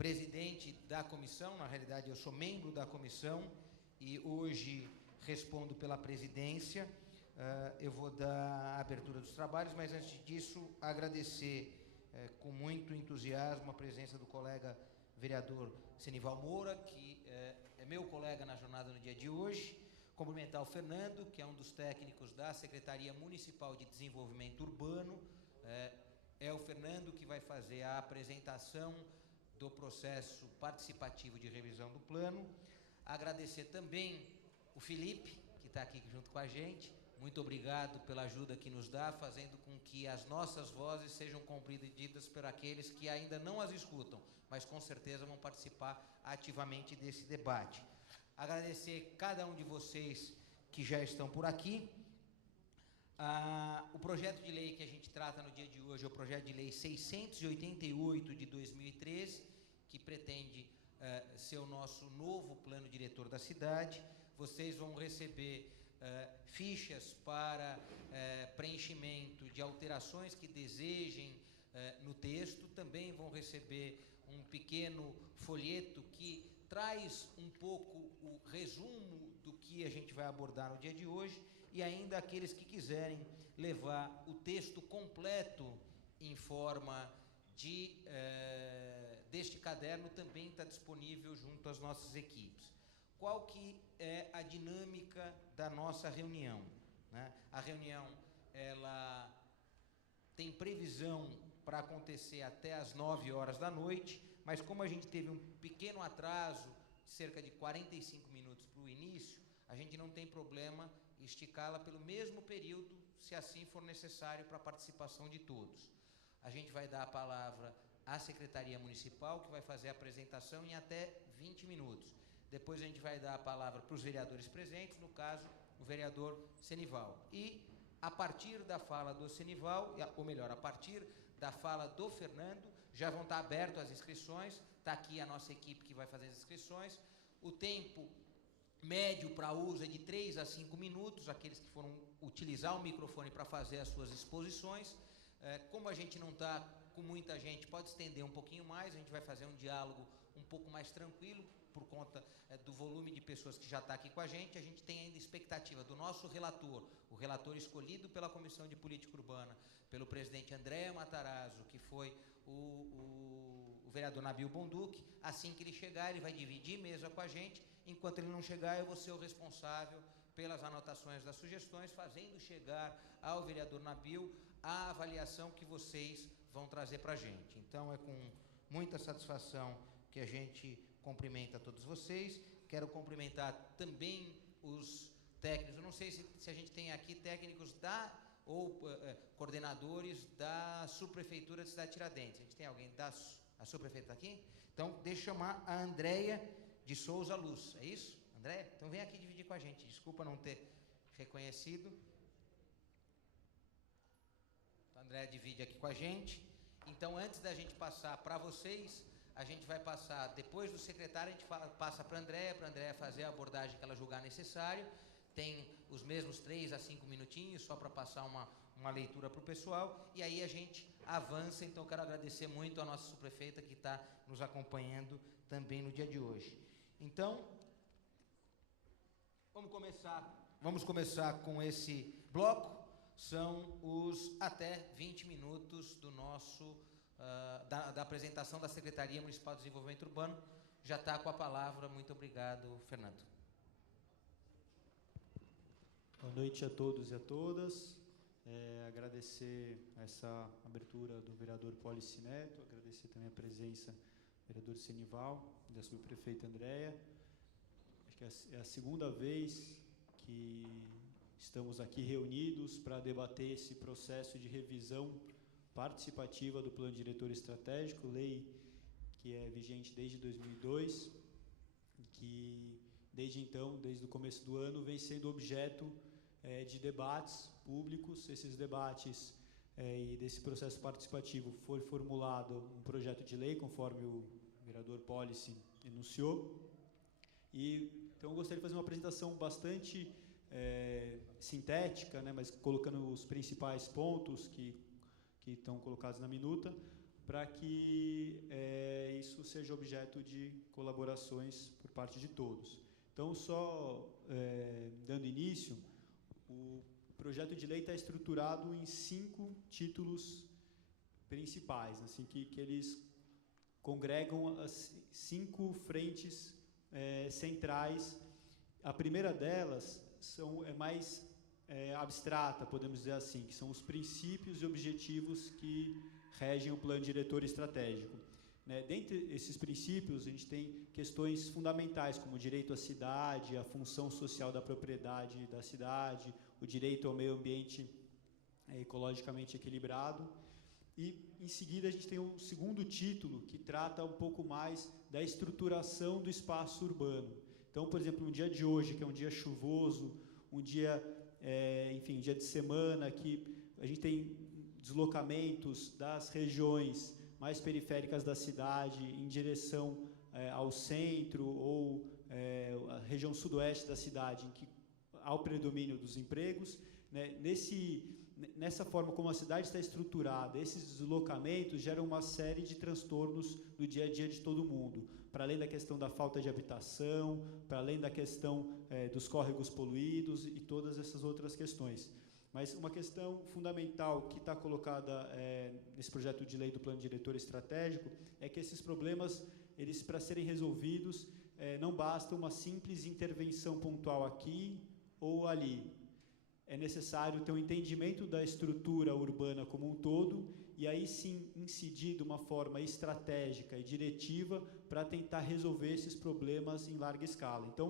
presidente da comissão, na realidade eu sou membro da comissão e hoje respondo pela presidência. Eu vou dar a abertura dos trabalhos, mas antes disso agradecer com muito entusiasmo a presença do colega vereador Senival Moura, que é meu colega na jornada no dia de hoje. Cumprimentar o Fernando, que é um dos técnicos da Secretaria Municipal de Desenvolvimento Urbano. É o Fernando que vai fazer a apresentação do processo participativo de revisão do plano. Agradecer também o Felipe, que está aqui junto com a gente. Muito obrigado pela ajuda que nos dá, fazendo com que as nossas vozes sejam compreendidas por aqueles que ainda não as escutam, mas com certeza vão participar ativamente desse debate. Agradecer cada um de vocês que já estão por aqui. O projeto de lei que a gente trata no dia de hoje é o projeto de lei 688 de 2013, que pretende ser o nosso novo plano diretor da cidade. Vocês vão receber fichas para preenchimento de alterações que desejem no texto. Também vão receber um pequeno folheto que traz um pouco o resumo do que a gente vai abordar no dia de hoje, e ainda aqueles que quiserem levar o texto completo em forma deste caderno também está disponível junto às nossas equipes. Qual que é a dinâmica da nossa reunião, né? A reunião, ela tem previsão para acontecer até às 9 horas da noite, mas como a gente teve um pequeno atraso, cerca de 45 minutos para o início, a gente não tem problema em esticá-la pelo mesmo período, se assim for necessário, para a participação de todos. A gente vai dar a palavra à Secretaria Municipal, que vai fazer a apresentação em até 20 minutos. Depois a gente vai dar a palavra para os vereadores presentes, no caso, o vereador Senival. E, a partir da fala do Senival, ou melhor, a partir da fala do Fernando, já vão estar abertas as inscrições. Está aqui a nossa equipe que vai fazer as inscrições. O tempo médio para uso é de 3 a 5 minutos, aqueles que foram utilizar o microfone para fazer as suas exposições. Como a gente não está com muita gente, pode estender um pouquinho mais, a gente vai fazer um diálogo um pouco mais tranquilo, por conta do volume de pessoas que já está aqui com a gente tem ainda expectativa do nosso relator, o relator escolhido pela Comissão de Política Urbana, pelo presidente André Matarazzo, que foi o vereador Nabil Bonduque. Assim que ele chegar, ele vai dividir mesa com a gente. Enquanto ele não chegar, eu vou ser o responsável pelas anotações das sugestões, fazendo chegar ao vereador Nabil a avaliação que vocês vão trazer para a gente. Então, é com muita satisfação que a gente cumprimenta todos vocês. Quero cumprimentar também os técnicos. Eu não sei se a gente tem aqui técnicos coordenadores da subprefeitura de Cidade Tiradentes. A gente tem alguém a subprefeita aqui? Então, deixa eu chamar a Andréia de Souza Luz. É isso, Andréia? Então, vem aqui dividir com a gente. Desculpa não ter reconhecido. Então, a Andréia divide aqui com a gente. Então, antes da gente passar para vocês, a gente vai passar, depois do secretário, a gente passa para a Andréia fazer a abordagem que ela julgar necessário. Tem os mesmos 3 a 5 minutinhos, só para passar uma leitura para o pessoal, e aí a gente avança. Então, quero agradecer muito a nossa subprefeita que está nos acompanhando também no dia de hoje. Então, vamos começar com esse bloco. São os até 20 minutos do nosso... da apresentação da Secretaria Municipal de Desenvolvimento Urbano. Já está com a palavra. Muito obrigado, Fernando. Boa noite a todos e a todas. Agradecer essa abertura do vereador Pólice Neto, agradecer também a presença do vereador Senival e da subprefeita Andréia. Acho que é a segunda vez que estamos aqui reunidos para debater esse processo de revisão participativa do Plano Diretor Estratégico, lei que é vigente desde 2002, que desde então, desde o começo do ano, vem sendo objeto de debates públicos. Esses debates e desse processo participativo foi formulado um projeto de lei, conforme o vereador Pólice enunciou. Então eu gostaria de fazer uma apresentação bastante sintética, né, mas colocando os principais pontos que estão colocados na minuta, para que isso seja objeto de colaborações por parte de todos. Então, só dando início, o projeto de lei está estruturado em 5 títulos principais, assim, que eles congregam as 5 frentes centrais. A primeira delas é mais abstrata, podemos dizer assim, que são os princípios e objetivos que regem o plano diretor estratégico. Dentre esses princípios, a gente tem questões fundamentais, como o direito à cidade, a função social da propriedade da cidade, o direito ao meio ambiente ecologicamente equilibrado. E, em seguida, a gente tem um segundo título, que trata um pouco mais da estruturação do espaço urbano. Então, por exemplo, no dia de hoje, que é um dia chuvoso, um dia, enfim, um dia de semana, que a gente tem deslocamentos das regiões mais periféricas da cidade em direção ao centro ou a região sudoeste da cidade, em que há o predomínio dos empregos. Nessa forma como a cidade está estruturada, esses deslocamentos geram uma série de transtornos no dia a dia de todo mundo, para além da questão da falta de habitação, para além da questão dos córregos poluídos e todas essas outras questões. Mas uma questão fundamental que está colocada nesse projeto de lei do Plano Diretor Estratégico é que esses problemas, eles, para serem resolvidos, não basta uma simples intervenção pontual aqui ou ali. É necessário ter um entendimento da estrutura urbana como um todo e aí sim incidir de uma forma estratégica e diretiva para tentar resolver esses problemas em larga escala. Então,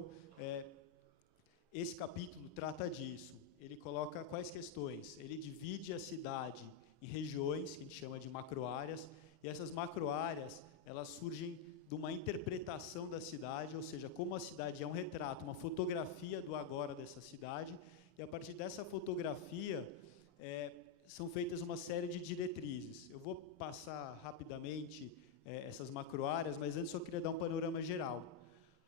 esse capítulo trata disso. Ele coloca quais questões? Ele divide a cidade em regiões, que a gente chama de macroáreas, e essas macroáreas, elas surgem de uma interpretação da cidade, ou seja, como a cidade é um retrato, uma fotografia do agora dessa cidade, e a partir dessa fotografia são feitas uma série de diretrizes. Eu vou passar rapidamente essas macroáreas, mas antes só queria dar um panorama geral.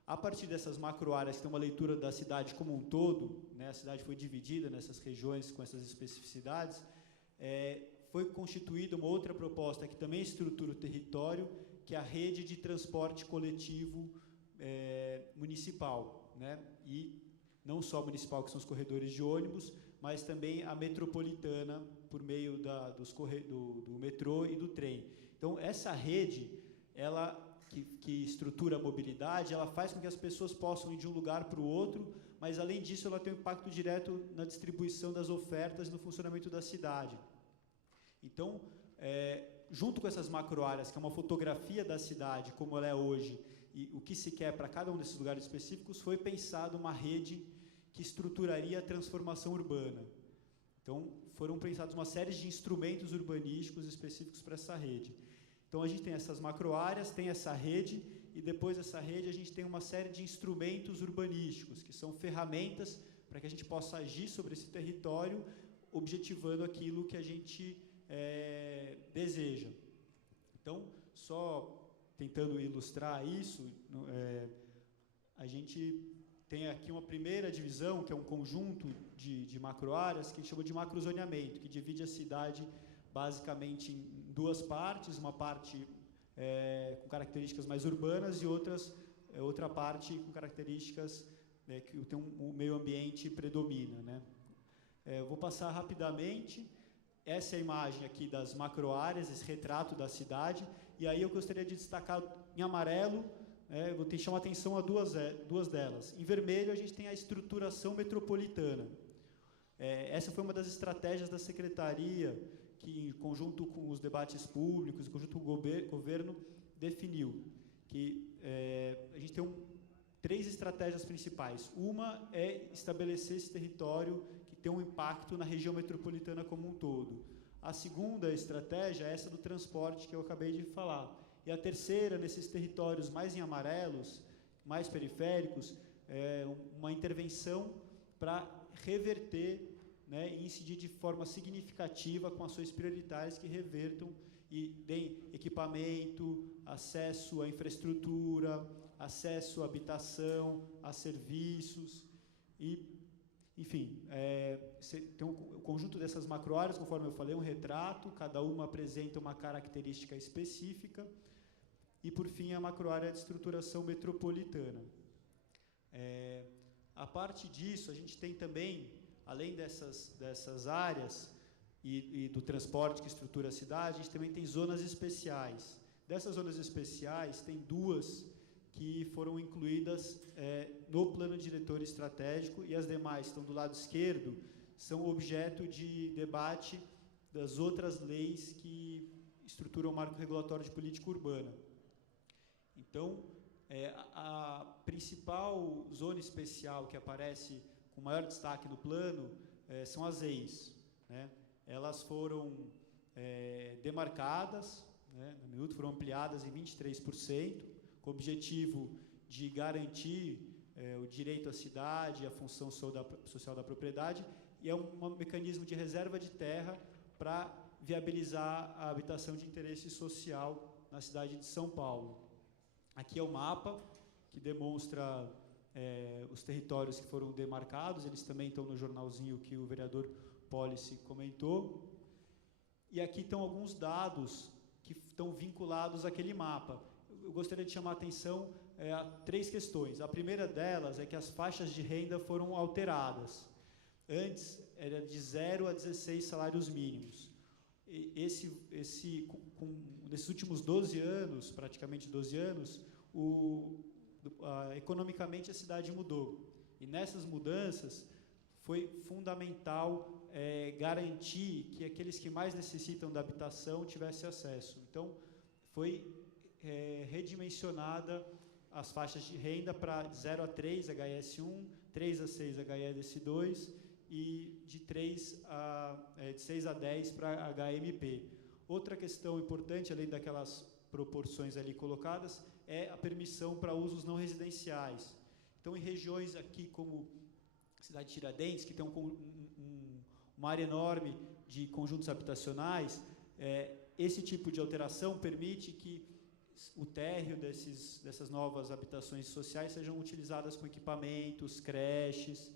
A partir dessas macroáreas, que tem uma leitura da cidade como um todo, a cidade foi dividida nessas regiões com essas especificidades, foi constituída uma outra proposta que também estrutura o território, que é a rede de transporte coletivo municipal, e não só municipal, que são os corredores de ônibus, mas também a metropolitana, por meio do metrô e do trem. Então, essa rede, ela que estrutura a mobilidade, ela faz com que as pessoas possam ir de um lugar para o outro, mas, além disso, ela tem um impacto direto na distribuição das ofertas e no funcionamento da cidade. Então, junto com essas macroáreas, que é uma fotografia da cidade, como ela é hoje, e o que se quer para cada um desses lugares específicos, foi pensado uma rede que estruturaria a transformação urbana. Então, foram pensados uma série de instrumentos urbanísticos específicos para essa rede. Então, a gente tem essas macroáreas, tem essa rede, e depois dessa rede a gente tem uma série de instrumentos urbanísticos, que são ferramentas para que a gente possa agir sobre esse território, objetivando aquilo que a gente deseja. Então, só tentando ilustrar isso, a gente tem aqui uma primeira divisão, que é um conjunto de macroáreas, que a gente chama de macrozoneamento, que divide a cidade basicamente em 2 partes, uma parte com características mais urbanas e outra parte com características que tem o meio ambiente predomina. Vou passar rapidamente. Essa é a imagem aqui das macroáreas, esse retrato da cidade, e aí eu gostaria de destacar em amarelo, vou ter que chamar atenção a duas delas. Em vermelho, a gente tem a estruturação metropolitana. Essa foi uma das estratégias da Secretaria, que, em conjunto com os debates públicos, em conjunto com o governo, definiu que a gente tem 3 estratégias principais. Uma é estabelecer esse território que tem um impacto na região metropolitana como um todo. A segunda estratégia é essa do transporte que eu acabei de falar. E a terceira, nesses territórios mais em amarelos, mais periféricos, é uma intervenção para reverter, e incidir de forma significativa com ações prioritárias que revertam e deem equipamento, acesso à infraestrutura, acesso à habitação, a serviços e, enfim, tem um conjunto dessas macroáreas, conforme eu falei, um retrato, cada uma apresenta uma característica específica e, por fim, a macroárea de estruturação metropolitana. A parte disso, a gente tem também, além dessas áreas e do transporte que estrutura a cidade, a gente também tem zonas especiais. Dessas zonas especiais, tem 2 que foram incluídas no plano diretor estratégico, e as demais estão do lado esquerdo, são objeto de debate das outras leis que estruturam o marco regulatório de política urbana. Então, a principal zona especial que aparece com maior destaque no plano são as EIs, né? Elas foram demarcadas, né, no minuto, foram ampliadas em 23%, com o objetivo de garantir o direito à cidade, a função social da propriedade, e é um mecanismo de reserva de terra para viabilizar a habitação de interesse social na cidade de São Paulo. Aqui é o mapa que demonstra os territórios que foram demarcados, eles também estão no jornalzinho que o vereador Policy comentou, e aqui estão alguns dados que estão vinculados àquele mapa. Eu gostaria de chamar a atenção a 3 questões. A primeira delas é que as faixas de renda foram alteradas. Antes era de 0 a 16 salários mínimos. Nesses últimos 12 anos, praticamente 12 anos, economicamente a cidade mudou. E nessas mudanças foi fundamental garantir que aqueles que mais necessitam da habitação tivessem acesso. Então, foi redimensionada as faixas de renda para 0 a 3 HIS1, 3 a 6 HIS2 e de 6 a 10 para HMP. Outra questão importante, além daquelas proporções ali colocadas, é a permissão para usos não residenciais. Então, em regiões aqui como cidade de Tiradentes, que tem uma área enorme de conjuntos habitacionais, esse tipo de alteração permite que o térreo dessas novas habitações sociais sejam utilizadas com equipamentos, creches,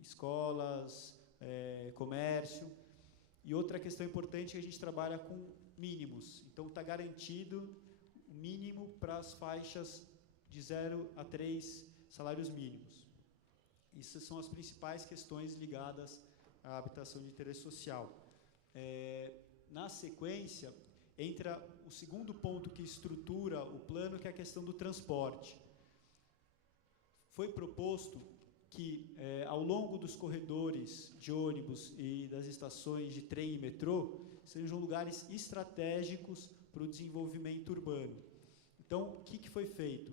escolas, comércio. E outra questão importante é que a gente trabalha com mínimos. Então, está garantido o mínimo para as faixas de 0 a 3 salários mínimos. Essas são as principais questões ligadas à habitação de interesse social. Na sequência, entra o segundo ponto que estrutura o plano, que é a questão do transporte. Foi proposto que, ao longo dos corredores de ônibus e das estações de trem e metrô, sejam lugares estratégicos para o desenvolvimento urbano. Então, o que foi feito?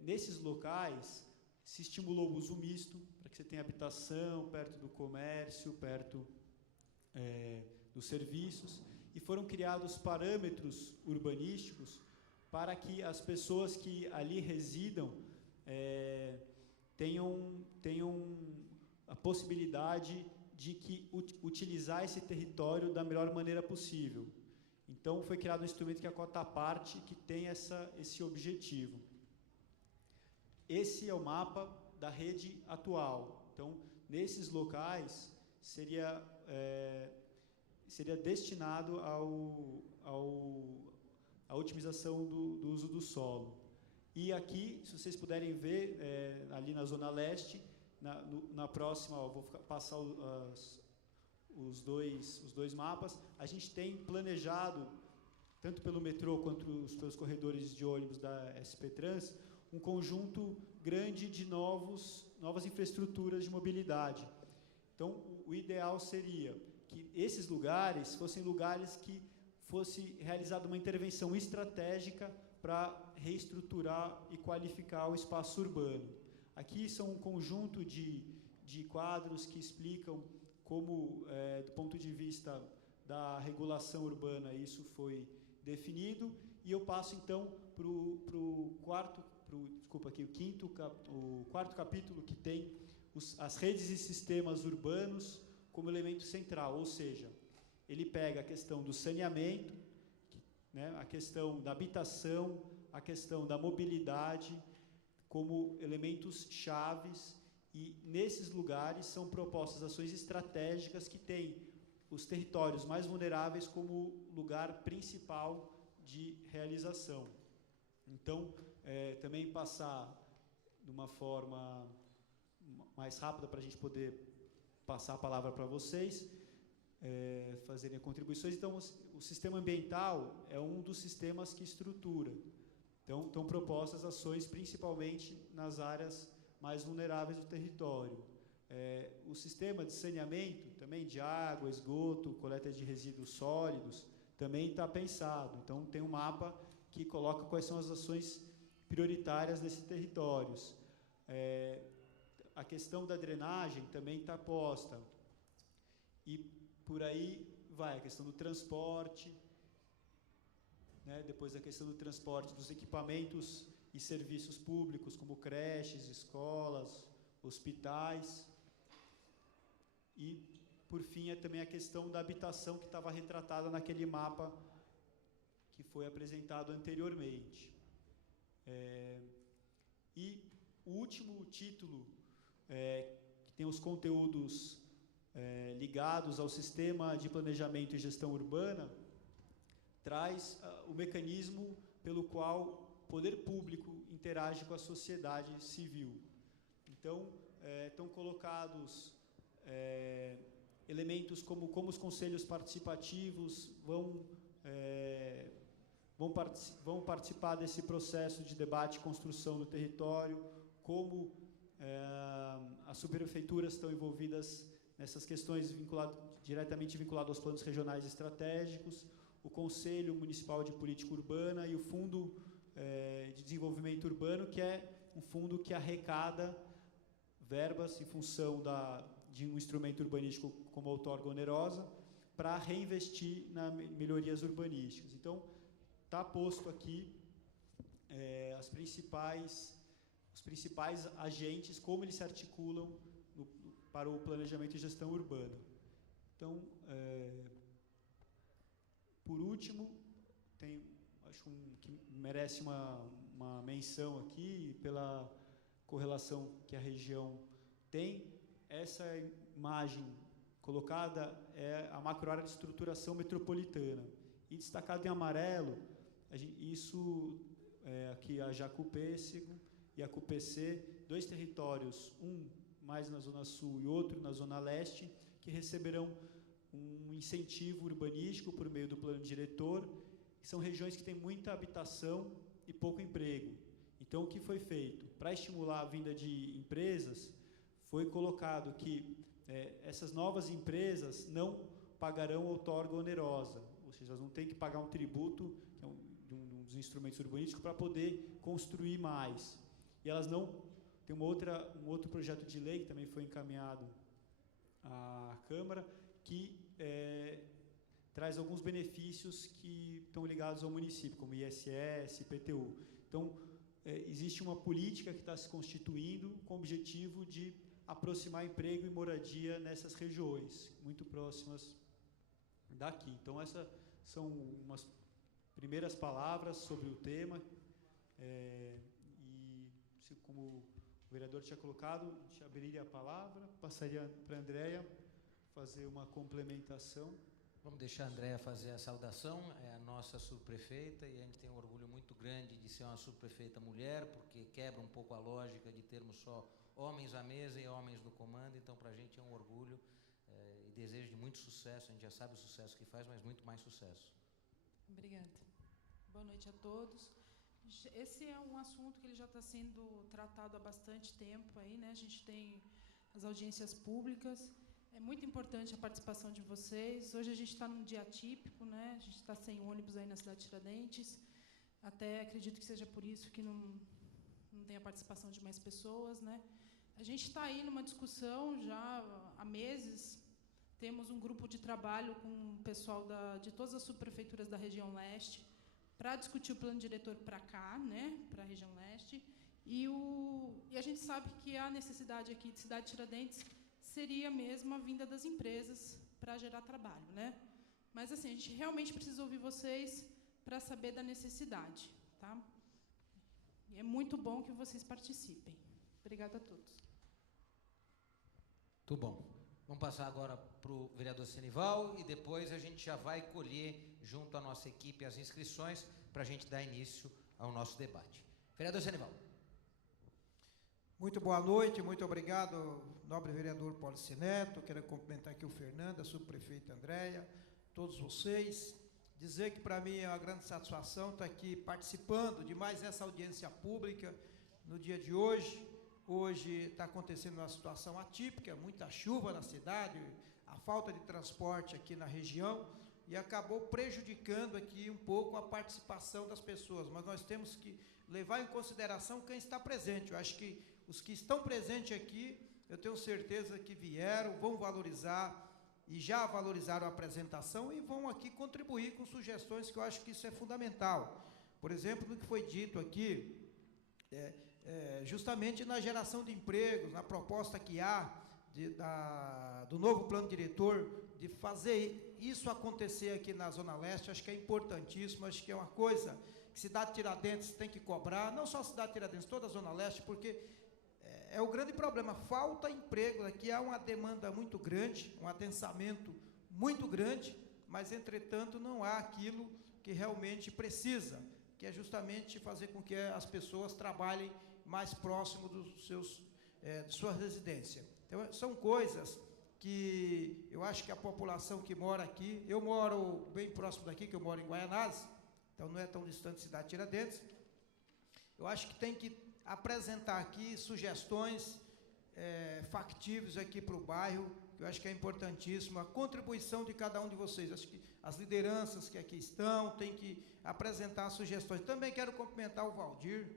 Nesses locais, se estimulou o uso misto, para que você tenha habitação perto do comércio, perto dos serviços, e foram criados parâmetros urbanísticos para que as pessoas que ali residam tenham a possibilidade de utilizar esse território da melhor maneira possível. Então, foi criado um instrumento que é a cota à parte, que tem esse objetivo. Esse é o mapa da rede atual. Então, nesses locais, seria destinado à otimização do uso do solo. E aqui, se vocês puderem ver, ali na Zona Leste, na próxima, vou passar os dois mapas, a gente tem planejado, tanto pelo metrô quanto pelos corredores de ônibus da SP Trans, um conjunto grande de novas infraestruturas de mobilidade. Então, o ideal seria que esses lugares fossem lugares que fosse realizada uma intervenção estratégica para reestruturar e qualificar o espaço urbano. Aqui são um conjunto de quadros que explicam como, do ponto de vista da regulação urbana, isso foi definido, e eu passo então para o quarto capítulo, que tem as redes e sistemas urbanos como elemento central, ou seja, ele pega a questão do saneamento, né, a questão da habitação, a questão da mobilidade como elementos chaves, e nesses lugares são propostas ações estratégicas que têm os territórios mais vulneráveis como lugar principal de realização. Então, também passar de uma forma mais rápida para a gente poder passar a palavra para vocês, fazerem contribuições. Então, o sistema ambiental é um dos sistemas que estrutura. Então, estão propostas ações principalmente nas áreas mais vulneráveis do território. O sistema de saneamento, também de água, esgoto, coleta de resíduos sólidos, também está pensado. Então, tem um mapa que coloca quais são as ações prioritárias nesses territórios. A questão da drenagem também está posta. E por aí vai a questão do transporte, né? Depois a questão do transporte dos equipamentos e serviços públicos, como creches, escolas, hospitais. E, por fim, também a questão da habitação que estava retratada naquele mapa que foi apresentado anteriormente. E o último título, que tem os conteúdos ligados ao sistema de planejamento e gestão urbana, traz o mecanismo pelo qual o poder público interage com a sociedade civil. Então, estão colocados elementos como os conselhos participativos vão participar desse processo de debate e construção do território, como as subprefeituras estão envolvidas nessas questões diretamente vinculadas aos planos regionais estratégicos, o Conselho Municipal de Política Urbana e o Fundo de Desenvolvimento Urbano, que é um fundo que arrecada verbas em função de um instrumento urbanístico como outorga onerosa para reinvestir nas melhorias urbanísticas. Então, está posto aqui os principais agentes, como eles se articulam para o planejamento e gestão urbana. Então, por último, acho que merece uma menção aqui pela correlação que a região tem. Essa imagem colocada é a macroárea de estruturação metropolitana. E destacado em amarelo, aqui a Jacupêssego e a Cupecê, dois territórios, um mais na zona sul e outro na zona leste, que receberão um incentivo urbanístico por meio do plano diretor, que são regiões que têm muita habitação e pouco emprego. Então, o que foi feito? Para estimular a vinda de empresas, foi colocado que essas novas empresas não pagarão outorga onerosa, ou seja, elas não têm que pagar um tributo, que é um dos instrumentos urbanísticos, para poder construir mais. E elas não... Tem um outro projeto de lei que também foi encaminhado à Câmara, que traz alguns benefícios que estão ligados ao município, como ISS, IPTU. Então, existe uma política que está se constituindo com o objetivo de aproximar emprego e moradia nessas regiões, muito próximas daqui. Então, essas são umas primeiras palavras sobre o tema. Como o vereador tinha colocado, te abriria a palavra, passaria para a Andréia fazer uma complementação. Vamos deixar a Andréia fazer a saudação, é a nossa subprefeita, e a gente tem um orgulho muito grande de ser uma subprefeita mulher, porque quebra um pouco a lógica de termos só homens à mesa e homens no comando. Então, para a gente é um orgulho e desejo de muito sucesso. A gente já sabe o sucesso que faz, mas muito mais sucesso. Obrigada. Boa noite a todos. Esse é um assunto que ele já está sendo tratado há bastante tempo aí, né? A gente tem as audiências públicas. É muito importante a participação de vocês. Hoje a gente está num dia atípico, né? A gente está sem ônibus aí na cidade de Tiradentes. Até acredito que seja por isso que não tem a participação de mais pessoas, né? A gente está aí numa discussão já há meses. Temos um grupo de trabalho com o pessoal de todas as subprefeituras da região leste para discutir o plano diretor para cá, né? Para a região leste. E a gente sabe que a necessidade aqui de cidade de Tiradentes seria mesmo a vinda das empresas para gerar trabalho, né? Mas, assim, a gente realmente precisa ouvir vocês para saber da necessidade, tá? E é muito bom que vocês participem. Obrigada a todos. Muito bom. Vamos passar agora para o vereador Senival e depois a gente já vai colher junto à nossa equipe as inscrições para a gente dar início ao nosso debate. Vereador Senival. Muito boa noite, muito obrigado, nobre vereador Policineto. Quero cumprimentar aqui o Fernando, a subprefeita Andréia, todos vocês. Dizer que para mim é uma grande satisfação estar aqui participando de mais essa audiência pública no dia de hoje. Hoje está acontecendo uma situação atípica, muita chuva na cidade, a falta de transporte aqui na região, e acabou prejudicando aqui um pouco a participação das pessoas. Mas nós temos que levar em consideração quem está presente. Eu acho que os que estão presentes aqui, eu tenho certeza que vieram, vão valorizar, e já valorizaram a apresentação, e vão aqui contribuir com sugestões, que eu acho que isso é fundamental. Por exemplo, do que foi dito aqui, justamente na geração de empregos, na proposta que há do novo plano diretor, de fazer isso acontecer aqui na Zona Leste. Acho que é importantíssimo, acho que é uma coisa que a cidade de Tiradentes tem que cobrar, não só a cidade de Tiradentes, toda a Zona Leste, porque é o grande problema, falta emprego. Aqui há uma demanda muito grande, um adensamento muito grande, mas, entretanto, não há aquilo que realmente precisa, que é justamente fazer com que as pessoas trabalhem mais próximo de sua residência. Então, são coisas que eu acho que a população que mora aqui, eu moro bem próximo daqui, que eu moro em Guaianazes, então não é tão distante da cidade de Tiradentes, eu acho que tem que apresentar aqui sugestões factíveis aqui para o bairro, que eu acho que é importantíssimo, a contribuição de cada um de vocês. Acho que as lideranças que aqui estão têm que apresentar sugestões. Também quero cumprimentar o Valdir,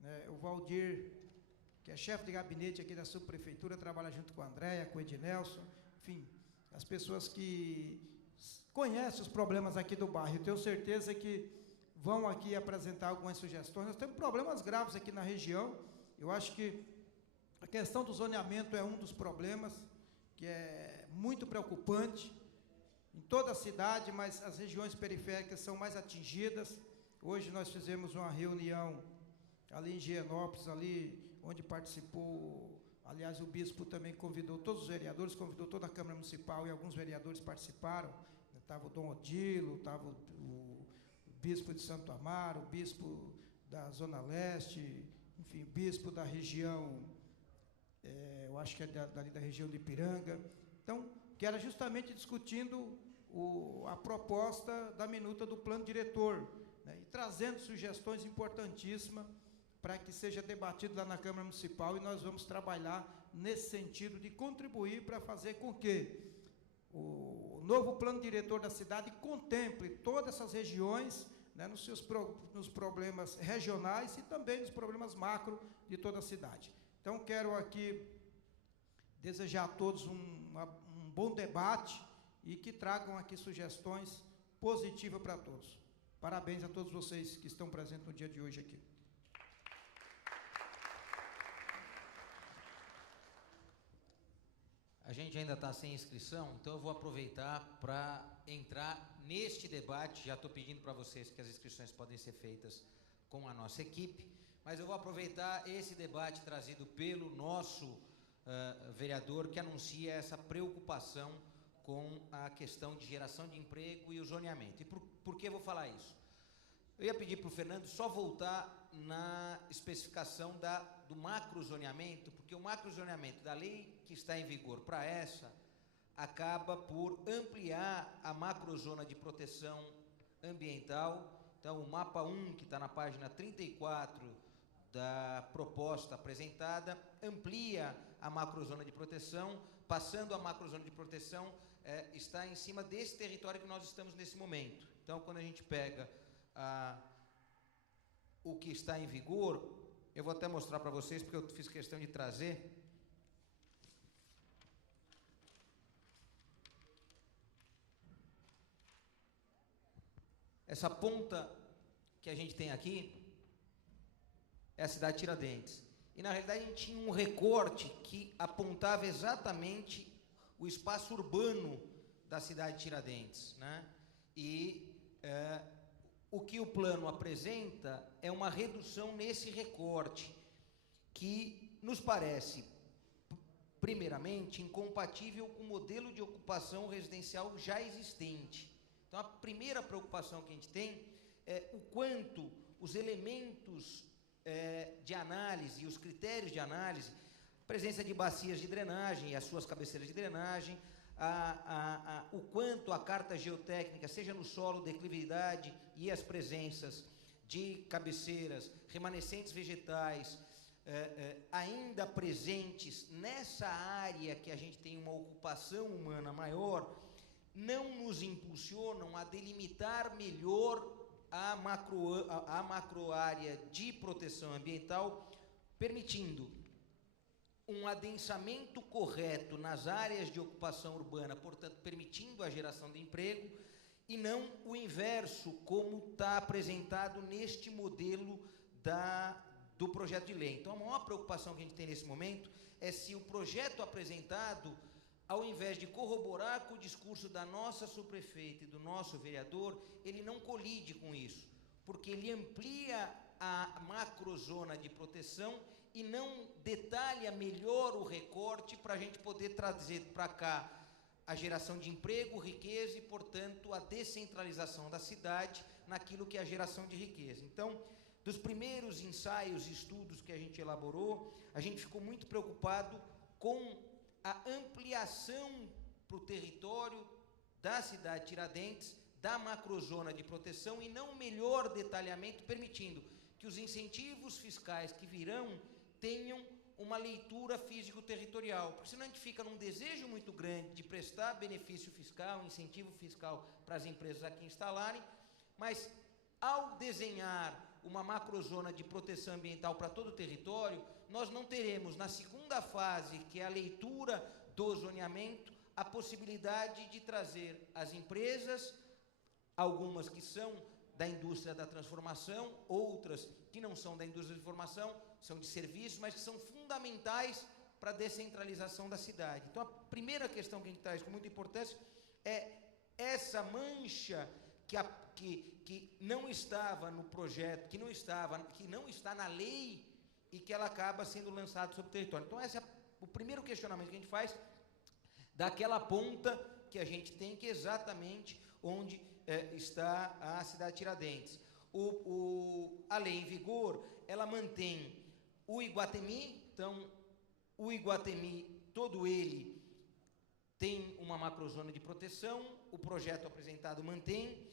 né, o Valdir, que é chefe de gabinete aqui da subprefeitura, trabalha junto com a Andréia, com o Ednelson, enfim, as pessoas que conhecem os problemas aqui do bairro. Eu tenho certeza que vão aqui apresentar algumas sugestões. Nós temos problemas graves aqui na região. Eu acho que a questão do zoneamento é um dos problemas que é muito preocupante em toda a cidade, mas as regiões periféricas são mais atingidas. Hoje nós fizemos uma reunião ali em Higienópolis, ali onde participou, aliás, o bispo também convidou todos os vereadores, convidou toda a Câmara Municipal, e alguns vereadores participaram. Estava o Dom Odilo, estava o bispo de Santo Amaro, o bispo da Zona Leste, enfim, o bispo da região, eu acho que é dali da região de Ipiranga. Então, que era justamente discutindo a proposta da minuta do plano diretor, né, e trazendo sugestões importantíssimas para que seja debatido lá na Câmara Municipal, e nós vamos trabalhar nesse sentido de contribuir para fazer com que o novo plano diretor da cidade contemple todas essas regiões, né, nos problemas regionais e também nos problemas macro de toda a cidade. Então, quero aqui desejar a todos um bom debate e que tragam aqui sugestões positivas para todos. Parabéns a todos vocês que estão presentes no dia de hoje aqui. A gente ainda está sem inscrição, então eu vou aproveitar para entrar neste debate. Já estou pedindo para vocês que as inscrições podem ser feitas com a nossa equipe, mas eu vou aproveitar esse debate trazido pelo nosso vereador, que anuncia essa preocupação com a questão de geração de emprego e o zoneamento. E por que eu vou falar isso? Eu ia pedir para o Fernando só voltar na especificação do macrozoneamento, porque o macrozoneamento da lei que está em vigor para essa acaba por ampliar a macrozona de proteção ambiental. Então, o mapa 1, que está na página 34 da proposta apresentada, amplia a macrozona de proteção. Passando a macrozona de proteção, está em cima desse território que nós estamos nesse momento. Então, quando a gente pega o que está em vigor, eu vou até mostrar para vocês, porque eu fiz questão de trazer. Essa ponta que a gente tem aqui é a cidade de Tiradentes. E, na realidade, a gente tinha um recorte que apontava exatamente o espaço urbano da cidade de Tiradentes, né? E o que o plano apresenta é uma redução nesse recorte, que nos parece primeiramente, incompatível com o modelo de ocupação residencial já existente. Então, a primeira preocupação que a gente tem é o quanto os elementos de análise e os critérios de análise, presença de bacias de drenagem e as suas cabeceiras de drenagem, o quanto a carta geotécnica, seja no solo, declividade e as presenças de cabeceiras, remanescentes vegetais, ainda presentes nessa área que a gente tem uma ocupação humana maior, não nos impulsionam a delimitar melhor a macroárea de proteção ambiental, permitindo um adensamento correto nas áreas de ocupação urbana, portanto, permitindo a geração de emprego, e não o inverso, como está apresentado neste modelo do projeto de lei. Então, a maior preocupação que a gente tem nesse momento é se o projeto apresentado, ao invés de corroborar com o discurso da nossa subprefeita e do nosso vereador, ele não colide com isso, porque ele amplia a macrozona de proteção e não detalha melhor o recorte para a gente poder trazer para cá a geração de emprego, riqueza e, portanto, a descentralização da cidade naquilo que é a geração de riqueza. Então, dos primeiros ensaios e estudos que a gente elaborou, a gente ficou muito preocupado com a ampliação para o território da cidade de Tiradentes, da macrozona de proteção, e não melhor detalhamento, permitindo que os incentivos fiscais que virão tenham uma leitura físico-territorial, porque senão a gente fica num desejo muito grande de prestar benefício fiscal, incentivo fiscal para as empresas aqui instalarem, mas ao desenhar uma macrozona de proteção ambiental para todo o território, nós não teremos, na segunda fase, que é a leitura do zoneamento, a possibilidade de trazer as empresas, algumas que são da indústria da transformação, outras que não são da indústria da transformação, são de serviços, mas que são fundamentais para a descentralização da cidade. Então, a primeira questão que a gente traz com muita importância é essa mancha que não estava no projeto, que não está na lei, e que ela acaba sendo lançada sobre o território. Então, esse é o primeiro questionamento que a gente faz daquela ponta que a gente tem, que é exatamente onde está a cidade de Tiradentes. A lei em vigor, ela mantém o Iguatemi, então, o Iguatemi, todo ele tem uma macrozona de proteção, o projeto apresentado mantém,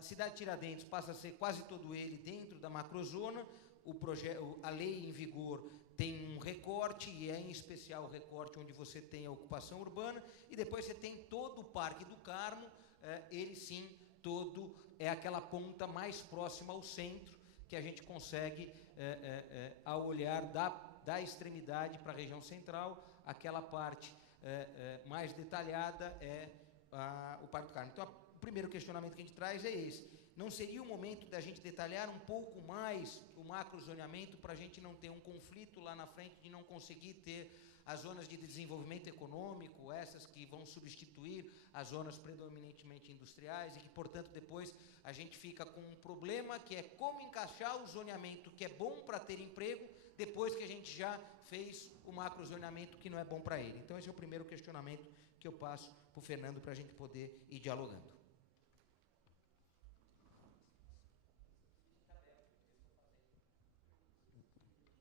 cidade de Tiradentes passa a ser quase todo ele dentro da macrozona, a lei em vigor tem um recorte, e é em especial o recorte onde você tem a ocupação urbana, e depois você tem todo o Parque do Carmo, ele sim, todo é aquela ponta mais próxima ao centro, que a gente consegue, ao olhar da extremidade para a região central, aquela parte mais detalhada é o Parque do Carmo. Então, o primeiro questionamento que a gente traz é esse. Não seria o momento da gente detalhar um pouco mais o macrozoneamento para a gente não ter um conflito lá na frente de não conseguir ter as zonas de desenvolvimento econômico, essas que vão substituir as zonas predominantemente industriais, e que, portanto, depois a gente fica com um problema que é como encaixar o zoneamento que é bom para ter emprego, depois que a gente já fez o macrozoneamento que não é bom para ele. Então, esse é o primeiro questionamento que eu passo para o Fernando para a gente poder ir dialogando.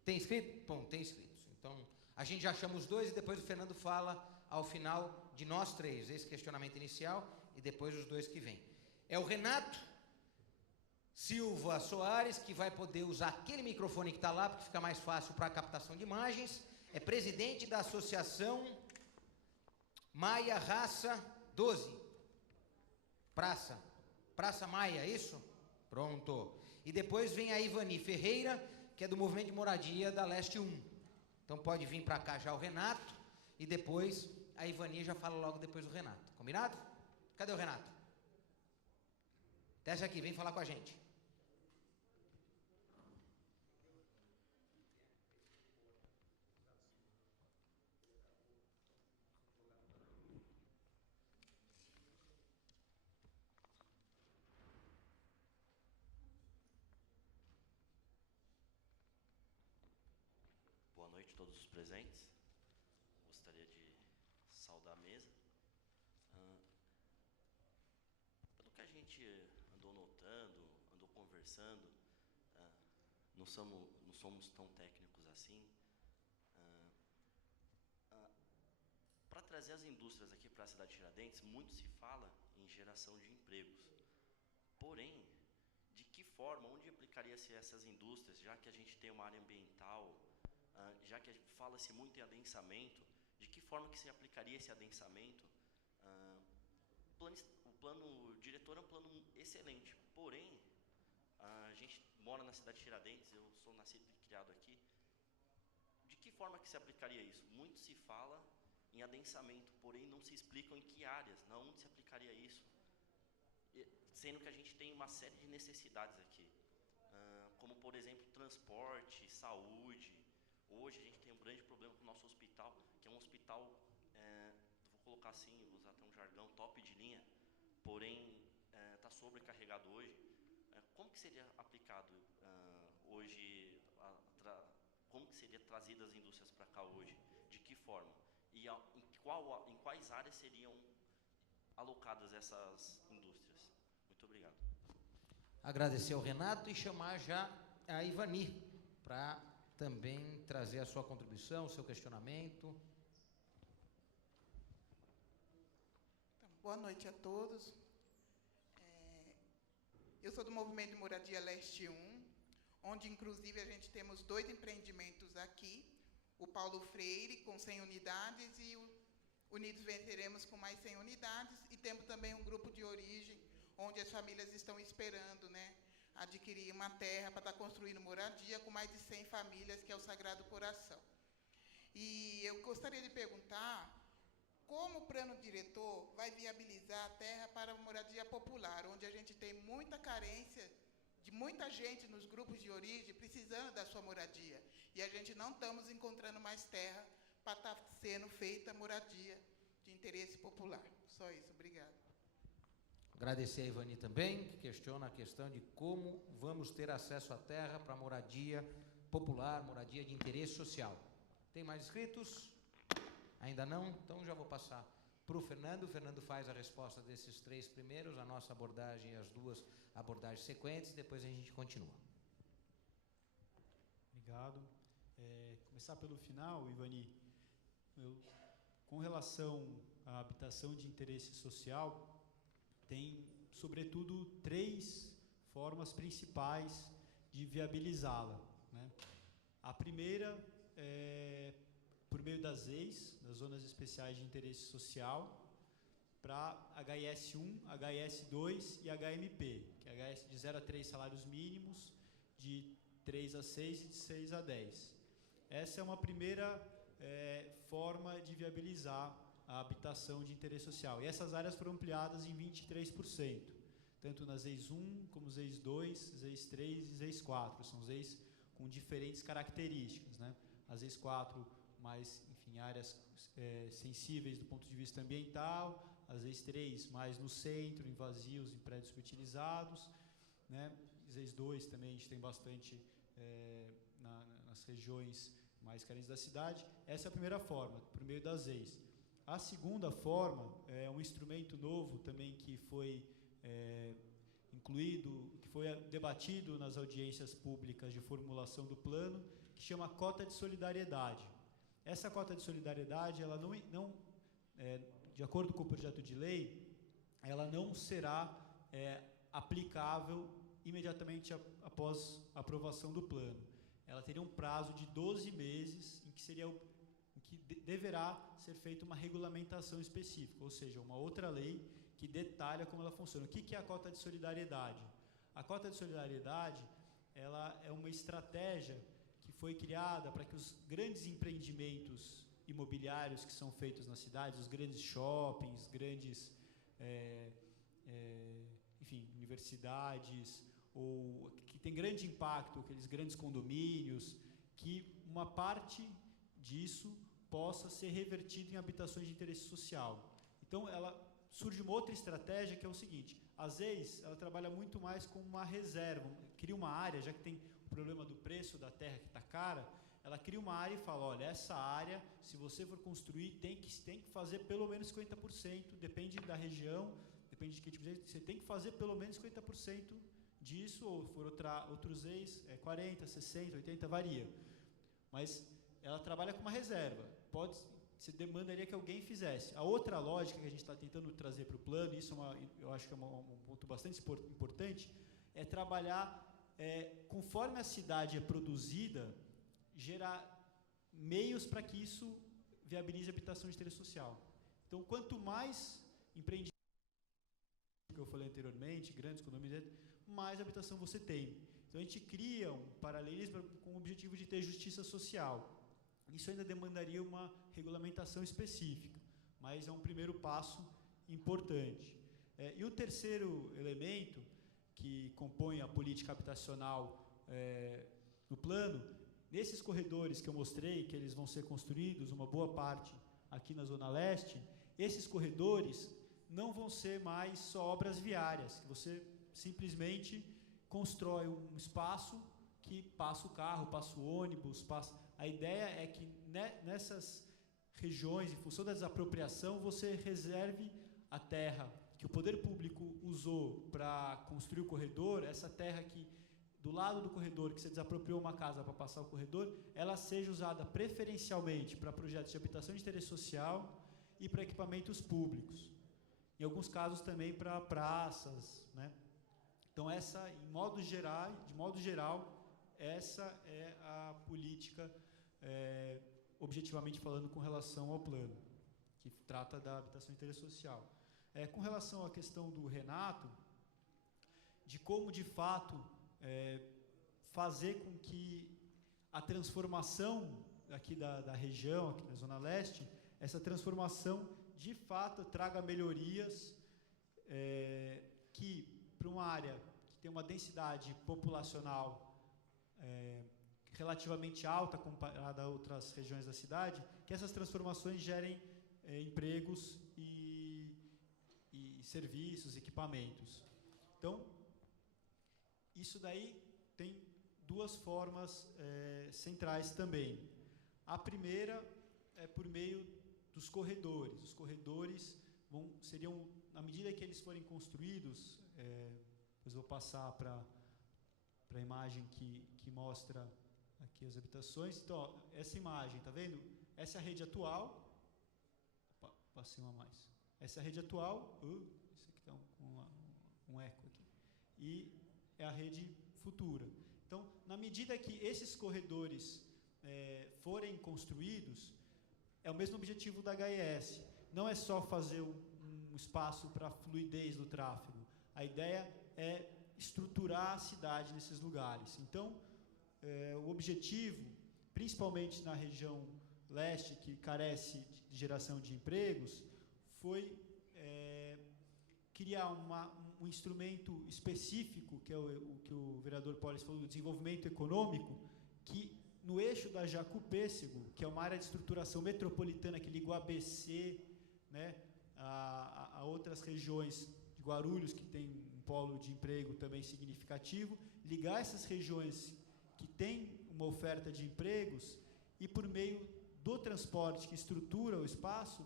Tem inscrito? Bom, tem inscritos. Então, a gente já chama os dois e depois o Fernando fala ao final de nós três, esse questionamento inicial, e depois os dois que vêm. É o Renato Silva Soares, que vai poder usar aquele microfone que está lá, porque fica mais fácil para a captação de imagens. É presidente da Associação Maia Raça 12. Praça Maia, isso? Pronto. E depois vem a Ivani Ferreira, que é do Movimento de Moradia da Leste 1. Então pode vir para cá já o Renato, e depois a Ivani já fala logo depois do Renato. Combinado? Cadê o Renato? Desce aqui, vem falar com a gente. Boa noite a todos os presentes. saudar a mesa. Pelo que a gente andou notando, andou conversando, não somos tão técnicos assim. Para trazer as indústrias aqui para a cidade de Tiradentes, muito se fala em geração de empregos. Porém, de que forma, onde aplicaria-se essas indústrias, já que a gente tem uma área ambiental, já que fala-se muito em adensamento, de que forma que se aplicaria esse adensamento? O plano diretor é um plano excelente, porém, a gente mora na cidade de Tiradentes, eu sou nascido e criado aqui. De que forma que se aplicaria isso? Muito se fala em adensamento, porém não se explicam em que áreas, onde se aplicaria isso, sendo que a gente tem uma série de necessidades aqui, como por exemplo transporte, saúde. Hoje a gente tem um grande problema com o nosso hospital, que é um hospital, vou colocar assim, vou usar até um jargão, top de linha, porém está sobrecarregado hoje. Como que seria aplicado hoje, como que seria trazidas as indústrias para cá hoje? De que forma? E em quais áreas seriam alocadas essas indústrias? Muito obrigado. Agradecer ao Renato e chamar já a Ivani para também trazer a sua contribuição, o seu questionamento. Então, boa noite a todos. Eu sou do Movimento de Moradia Leste 1, onde inclusive a gente temos 2 empreendimentos aqui, o Paulo Freire com 100 unidades e o Unidos Venceremos com mais 100 unidades, e temos também um grupo de origem, onde as famílias estão esperando, adquirir uma terra para estar construindo moradia com mais de 100 famílias, que é o Sagrado Coração. E eu gostaria de perguntar como o plano diretor vai viabilizar a terra para a moradia popular, onde a gente tem muita carência de muita gente nos grupos de origem precisando da sua moradia. E a gente não estamos encontrando mais terra para estar sendo feita moradia de interesse popular. Só isso, obrigada. Agradecer a Ivani também, que questiona a questão de como vamos ter acesso à terra para moradia popular, moradia de interesse social. Tem mais inscritos? Ainda não? Então já vou passar para o Fernando. O Fernando faz a resposta desses 3 primeiros, a nossa abordagem e as 2 abordagens sequentes, depois a gente continua. Obrigado. Começar pelo final, Ivani. Com relação à habitação de interesse social, tem, sobretudo, 3 formas principais de viabilizá-la. A primeira é por meio das ZEIs, das Zonas Especiais de Interesse Social, para HIS1, HIS2 e HMP, que é HS de 0 a 3 salários mínimos, de 3 a 6 e de 6 a 10. Essa é uma primeira forma de viabilizar a habitação de interesse social. E essas áreas foram ampliadas em 23%, tanto nas ZEIs 1, como ZEIs 2, ZEIs 3 e ZEIs 4. São ZEIs com diferentes características. As ZEIs 4, mais, enfim, áreas sensíveis do ponto de vista ambiental, as ZEIs 3, mais no centro, em vazios, em prédios utilizados. ZEIs 2 também a gente tem bastante nas regiões mais carentes da cidade. Essa é a primeira forma, por meio das ZEIs. A segunda forma é um instrumento novo também que foi incluído, que foi debatido nas audiências públicas de formulação do plano, que chama cota de solidariedade. Essa cota de solidariedade, ela não de acordo com o projeto de lei, ela não será aplicável imediatamente após a aprovação do plano. Ela teria um prazo de 12 meses em que deverá ser feita uma regulamentação específica, ou seja, uma outra lei que detalha como ela funciona. O que é a cota de solidariedade? A cota de solidariedade, ela é uma estratégia que foi criada para que os grandes empreendimentos imobiliários que são feitos nas cidades, os grandes shoppings, grandes universidades, ou que tem grande impacto, aqueles grandes condomínios, que uma parte disso possa ser revertido em habitações de interesse social. Então, surge uma outra estratégia, que é o seguinte: a ZEIs, ela trabalha muito mais como uma reserva, cria uma área, já que tem o problema do preço da terra que está cara, ela cria uma área e fala, olha, essa área, se você for construir, tem que fazer pelo menos 50%, depende da região, depende de que tipo de jeito, você tem que fazer pelo menos 50% disso, ou for outros ex, 40, 60, 80, varia. Mas ela trabalha com uma reserva, você demandaria que alguém fizesse. A outra lógica que a gente está tentando trazer para o plano, isso eu acho que é um ponto bastante importante, é trabalhar, conforme a cidade é produzida, gerar meios para que isso viabilize a habitação de interesse social. Então, quanto mais empreendimentos, que eu falei anteriormente, grandes condomínios, mais habitação você tem. Então, a gente cria um paralelismo com o objetivo de ter justiça social. Isso ainda demandaria uma regulamentação específica, mas é um primeiro passo importante. E o terceiro elemento que compõe a política habitacional no plano, nesses corredores que eu mostrei, que eles vão ser construídos, uma boa parte aqui na Zona Leste, esses corredores não vão ser mais só obras viárias, que você simplesmente constrói um espaço que passa o carro, passa o ônibus, A ideia é que nessas regiões, em função da desapropriação, você reserve a terra que o poder público usou para construir o corredor, essa terra que do lado do corredor, que você desapropriou uma casa para passar o corredor, ela seja usada preferencialmente para projetos de habitação de interesse social e para equipamentos públicos. Em alguns casos também para praças, né? Então, de modo geral, essa é a política, objetivamente falando, com relação ao plano, que trata da habitação de interesse social. Com relação à questão do Renato, de como, de fato, fazer com que a transformação aqui da região, aqui da Zona Leste, essa transformação, de fato, traga melhorias que, para uma área que tem uma densidade populacional relativamente alta comparada a outras regiões da cidade, que essas transformações gerem empregos e serviços, equipamentos. Então, isso daí tem duas formas centrais também. A primeira é por meio dos corredores. Os corredores seriam, na medida que eles forem construídos, depois vou passar para a imagem que mostra aqui as habitações. Então, ó, essa imagem, tá vendo? Essa é a rede atual. Opa, passei uma a mais. Essa é a rede atual. Esse aqui está um eco aqui. E é a rede futura. Então, na medida que esses corredores forem construídos, é o mesmo objetivo da HES. Não é só fazer um espaço para fluidez do tráfego. A ideia é estruturar a cidade nesses lugares. Então, o objetivo, principalmente na região leste, que carece de geração de empregos, foi criar um instrumento específico, que é o que o vereador Polis falou, do desenvolvimento econômico, que no eixo da Jacú-Pêssego, que é uma área de estruturação metropolitana que liga o ABC, né, a outras regiões de Guarulhos, que tem um polo de emprego também significativo, ligar essas regiões que têm uma oferta de empregos e, por meio do transporte que estrutura o espaço,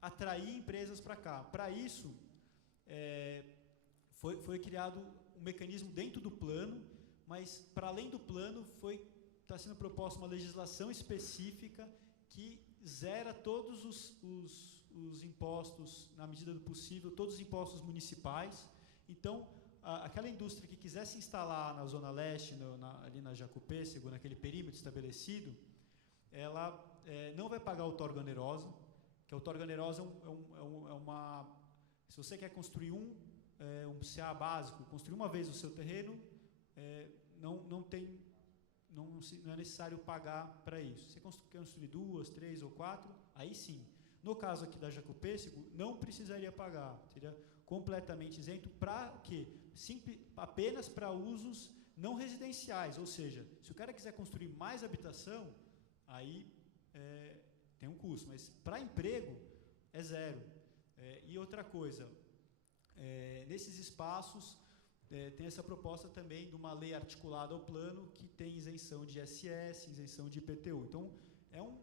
atrair empresas para cá. Para isso, foi criado um mecanismo dentro do plano, mas, para além do plano, está sendo proposta uma legislação específica que zera todos os impostos, na medida do possível, todos os impostos municipais. Então, aquela indústria que quiser se instalar na Zona Leste, ali na Jacú-Pêssego, naquele perímetro estabelecido, ela não vai pagar outorga onerosa, que a outorga onerosa é uma... Se você quer construir um CA básico, construir uma vez o seu terreno, não é necessário pagar para isso. Se você quer construir 2, 3 ou 4, aí sim. No caso aqui da Jacú-Pêssego, não precisaria pagar, seria completamente isento. Para quê? Apenas para usos não residenciais, ou seja, se o cara quiser construir mais habitação, aí tem um custo, mas para emprego é zero. E outra coisa, nesses espaços, tem essa proposta também de uma lei articulada ao plano que tem isenção de ISS, isenção de IPTU. Então, é um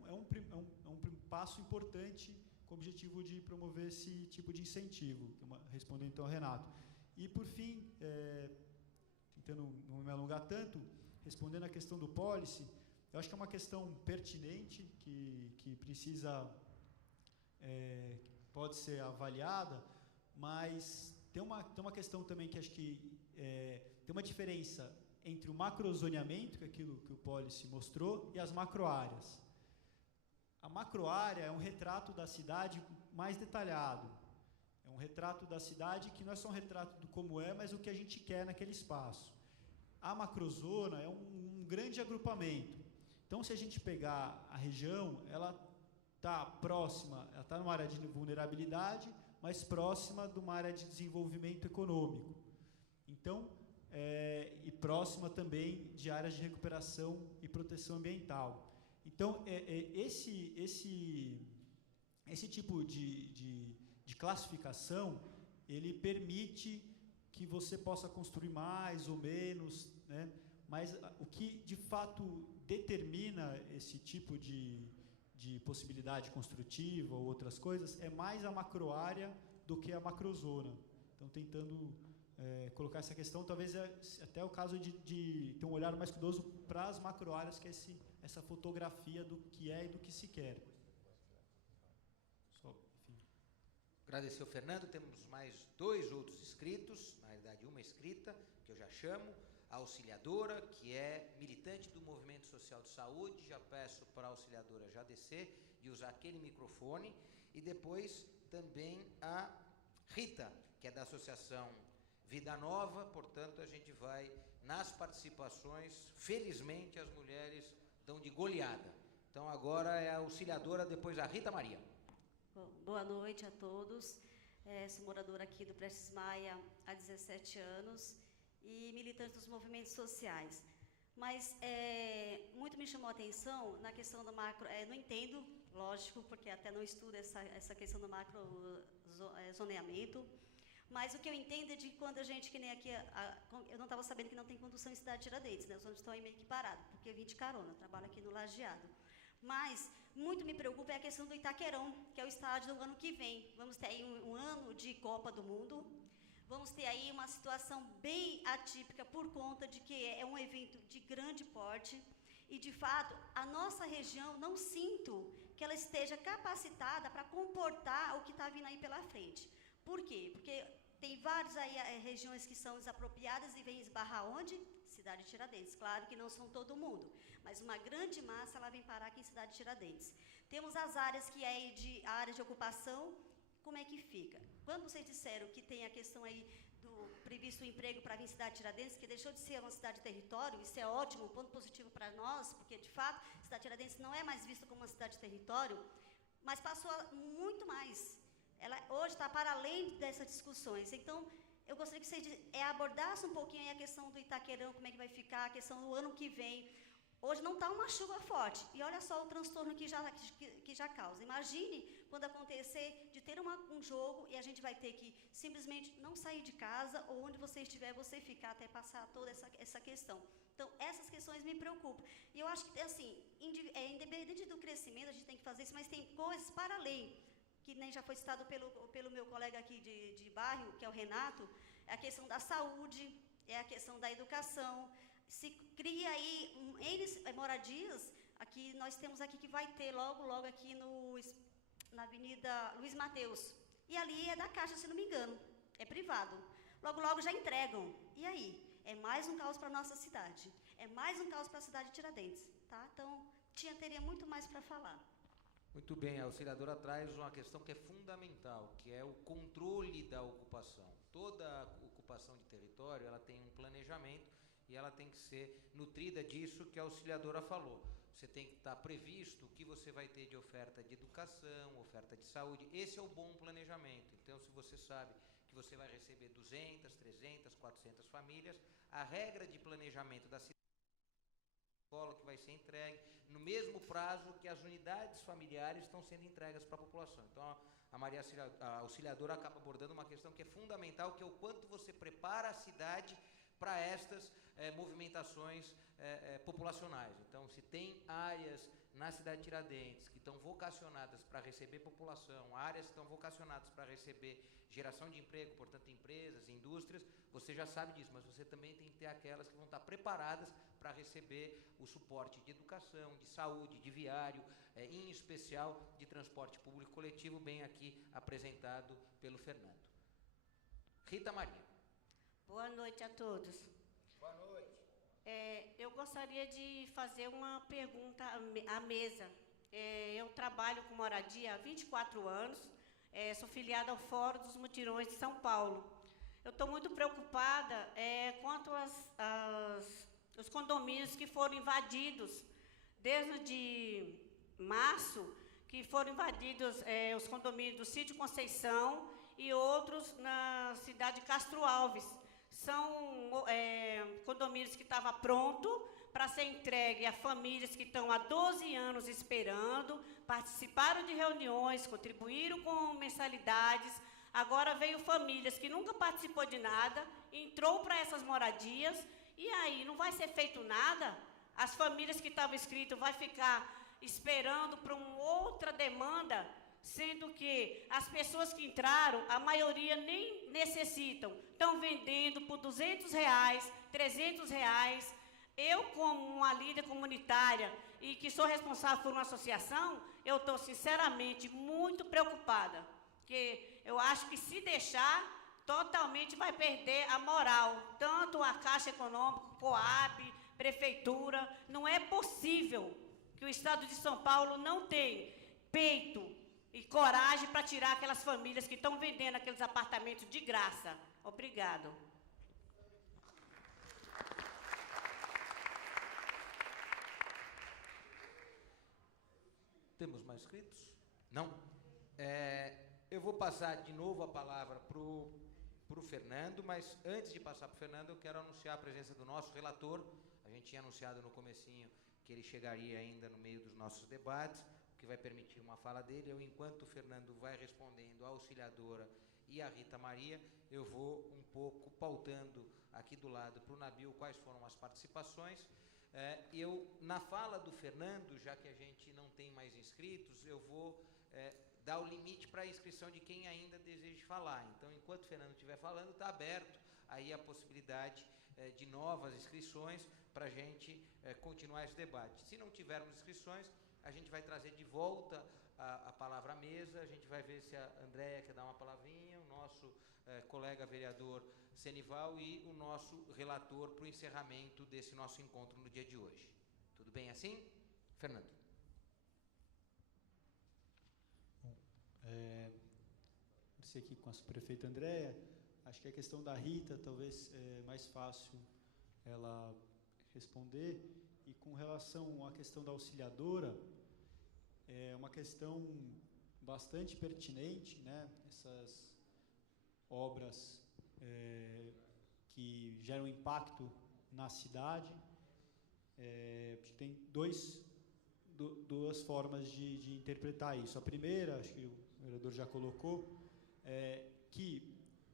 passo importante com o objetivo de promover esse tipo de incentivo, respondendo então ao Renato. E, por fim, tentando não me alongar tanto, respondendo à questão do policy, eu acho que é uma questão pertinente, que precisa, pode ser avaliada, mas tem uma questão também que acho que tem uma diferença entre o macrozoneamento, que é aquilo que o policy mostrou, e as macroáreas. A macroárea é um retrato da cidade mais detalhado. É um retrato da cidade que não é só um retrato do como é, mas o que a gente quer naquele espaço. A macrozona é um grande agrupamento. Então, se a gente pegar a região, ela está próxima, ela está numa área de vulnerabilidade, mas próxima de uma área de desenvolvimento econômico. Então, e próxima também de áreas de recuperação e proteção ambiental. Então, esse tipo de classificação, ele permite que você possa construir mais ou menos, né? Mas o que de fato determina esse tipo de possibilidade construtiva ou outras coisas é mais a macroárea do que a macrozona. Então, tentando colocar essa questão, talvez até o caso de ter um olhar mais cuidadoso para as macroáreas, que é essa fotografia do que é e do que se quer. Agradecer ao Fernando, temos mais 2 outros inscritos, na realidade uma inscrita, que eu já chamo, a auxiliadora, que é militante do Movimento Social de Saúde, já peço para a auxiliadora já descer e usar aquele microfone, e depois também a Rita, que é da Associação Vida Nova, portanto a gente vai nas participações, felizmente as mulheres dão de goleada. Então agora é a auxiliadora, depois a Rita Maria. Bom, boa noite a todos. Sou moradora aqui do Prestes Maia há 17 anos e militante dos movimentos sociais. Mas muito me chamou a atenção na questão do macro. Não entendo, lógico, porque até não estudo essa questão do macro zoneamento. Mas o que eu entendo é de quando a gente, que nem aqui, eu não estava sabendo que não tem condução em Cidade Tiradentes, né? Eu só estou aí meio que parado, porque eu vim de carona, eu trabalho aqui no Lajeado. Mas muito me preocupa é a questão do Itaquerão, que é o estádio do ano que vem. Vamos ter aí um ano de Copa do Mundo, vamos ter aí uma situação bem atípica por conta de que é um evento de grande porte e, de fato, a nossa região, não sinto que ela esteja capacitada para comportar o que está vindo aí pela frente. Por quê? Porque tem várias aí regiões que são desapropriadas e vem esbarrar onde? Cidade de Tiradentes. Claro que não são todo mundo, mas uma grande massa ela vem parar aqui em Cidade de Tiradentes. Temos as áreas que é a área de ocupação, como é que fica? Quando vocês disseram que tem a questão aí do previsto emprego para vir em Cidade de Tiradentes, que deixou de ser uma cidade de território, isso é ótimo, um ponto positivo para nós, porque de fato Cidade de Tiradentes não é mais vista como uma cidade de território, mas passou muito mais. Ela hoje está para além dessas discussões. Então, eu gostaria que você abordasse um pouquinho aí a questão do Itaquerão, como é que vai ficar, a questão do ano que vem. Hoje não está uma chuva forte, e olha só o transtorno que já causa. Imagine quando acontecer de ter um jogo e a gente vai ter que simplesmente não sair de casa, ou onde você estiver, você ficar até passar toda essa questão. Então, essas questões me preocupam. E eu acho que, assim, independente do crescimento, a gente tem que fazer isso, mas tem coisas para além, que nem já foi citado pelo meu colega aqui de bairro, que é o Renato, é a questão da saúde, é a questão da educação. Se cria aí moradias, aqui nós temos aqui que vai ter logo aqui na Avenida Luiz Mateus. E ali é da Caixa, se não me engano, é privado. Logo já entregam. E aí? É mais um caos para a nossa cidade. É mais um caos para a cidade de Tiradentes. Tá? Então, teria muito mais para falar. Muito bem, a auxiliadora traz uma questão que é fundamental, que é o controle da ocupação. Toda ocupação de território, ela tem um planejamento e ela tem que ser nutrida disso que a auxiliadora falou. Você tem que estar previsto o que você vai ter de oferta de educação, oferta de saúde. Esse é o bom planejamento. Então, se você sabe que você vai receber 200, 300, 400 famílias, a regra de planejamento da cidade, escola que vai ser entregue no mesmo prazo que as unidades familiares estão sendo entregues para a população. Então, a auxiliadora acaba abordando uma questão que é fundamental, que é o quanto você prepara a cidade para estas movimentações populacionais. Então, se tem áreas na cidade de Tiradentes que estão vocacionadas para receber população, áreas que estão vocacionadas para receber geração de emprego, portanto, empresas, indústrias, você já sabe disso, mas você também tem que ter aquelas que vão estar preparadas para receber o suporte de educação, de saúde, de viário, em especial de transporte público coletivo, bem aqui apresentado pelo Fernando. Rita Maria. Boa noite a todos. Boa noite. Eu gostaria de fazer uma pergunta à mesa. Eu trabalho com moradia há 24 anos, sou filiada ao Fórum dos Mutirões de São Paulo. Eu estou muito preocupada quanto os condomínios que foram invadidos desde março, que foram invadidos os condomínios do Sítio Conceição e outros na cidade de Castro Alves. São condomínios que estavam prontos para ser entregue a famílias que estão há 12 anos esperando, participaram de reuniões, contribuíram com mensalidades. Agora veio famílias que nunca participou de nada, entrou para essas moradias, e aí não vai ser feito nada? As famílias que estavam inscritas vão ficar esperando para uma outra demanda, sendo que as pessoas que entraram, a maioria nem necessitam, estão vendendo por R$200, R$300. Eu, como uma líder comunitária e que sou responsável por uma associação, eu estou sinceramente muito preocupada, porque eu acho que se deixar, totalmente vai perder a moral, tanto a Caixa Econômica, Coab, Prefeitura. Não é possível que o Estado de São Paulo não tenha peito e coragem para tirar aquelas famílias que estão vendendo aqueles apartamentos de graça. Obrigado. Temos mais inscritos? Não? Eu vou passar de novo a palavra para o Fernando, mas antes de passar para o Fernando, eu quero anunciar a presença do nosso relator. A gente tinha anunciado no comecinho que ele chegaria ainda no meio dos nossos debates, o que vai permitir uma fala dele. Enquanto o Fernando vai respondendo a auxiliadora e a Rita Maria, eu vou um pouco pautando aqui do lado para o Nabil quais foram as participações. Na fala do Fernando, já que a gente não tem mais inscritos, eu vou dar o limite para a inscrição de quem ainda deseja falar. Então, enquanto o Fernando estiver falando, está aberto aí a possibilidade de novas inscrições para a gente continuar esse debate. Se não tivermos inscrições, a gente vai trazer de volta a palavra à mesa, a gente vai ver se a Andréia quer dar uma palavrinha, o nosso colega vereador Senival e o nosso relator para o encerramento desse nosso encontro no dia de hoje. Tudo bem assim? Fernando. Você aqui com a subprefeita Andréia, acho que a questão da Rita talvez é mais fácil ela responder, e com relação à questão da auxiliadora, é uma questão bastante pertinente, né? Essas obras que geram impacto na cidade, tem duas formas de interpretar isso. A primeira, acho que o vereador já colocou, que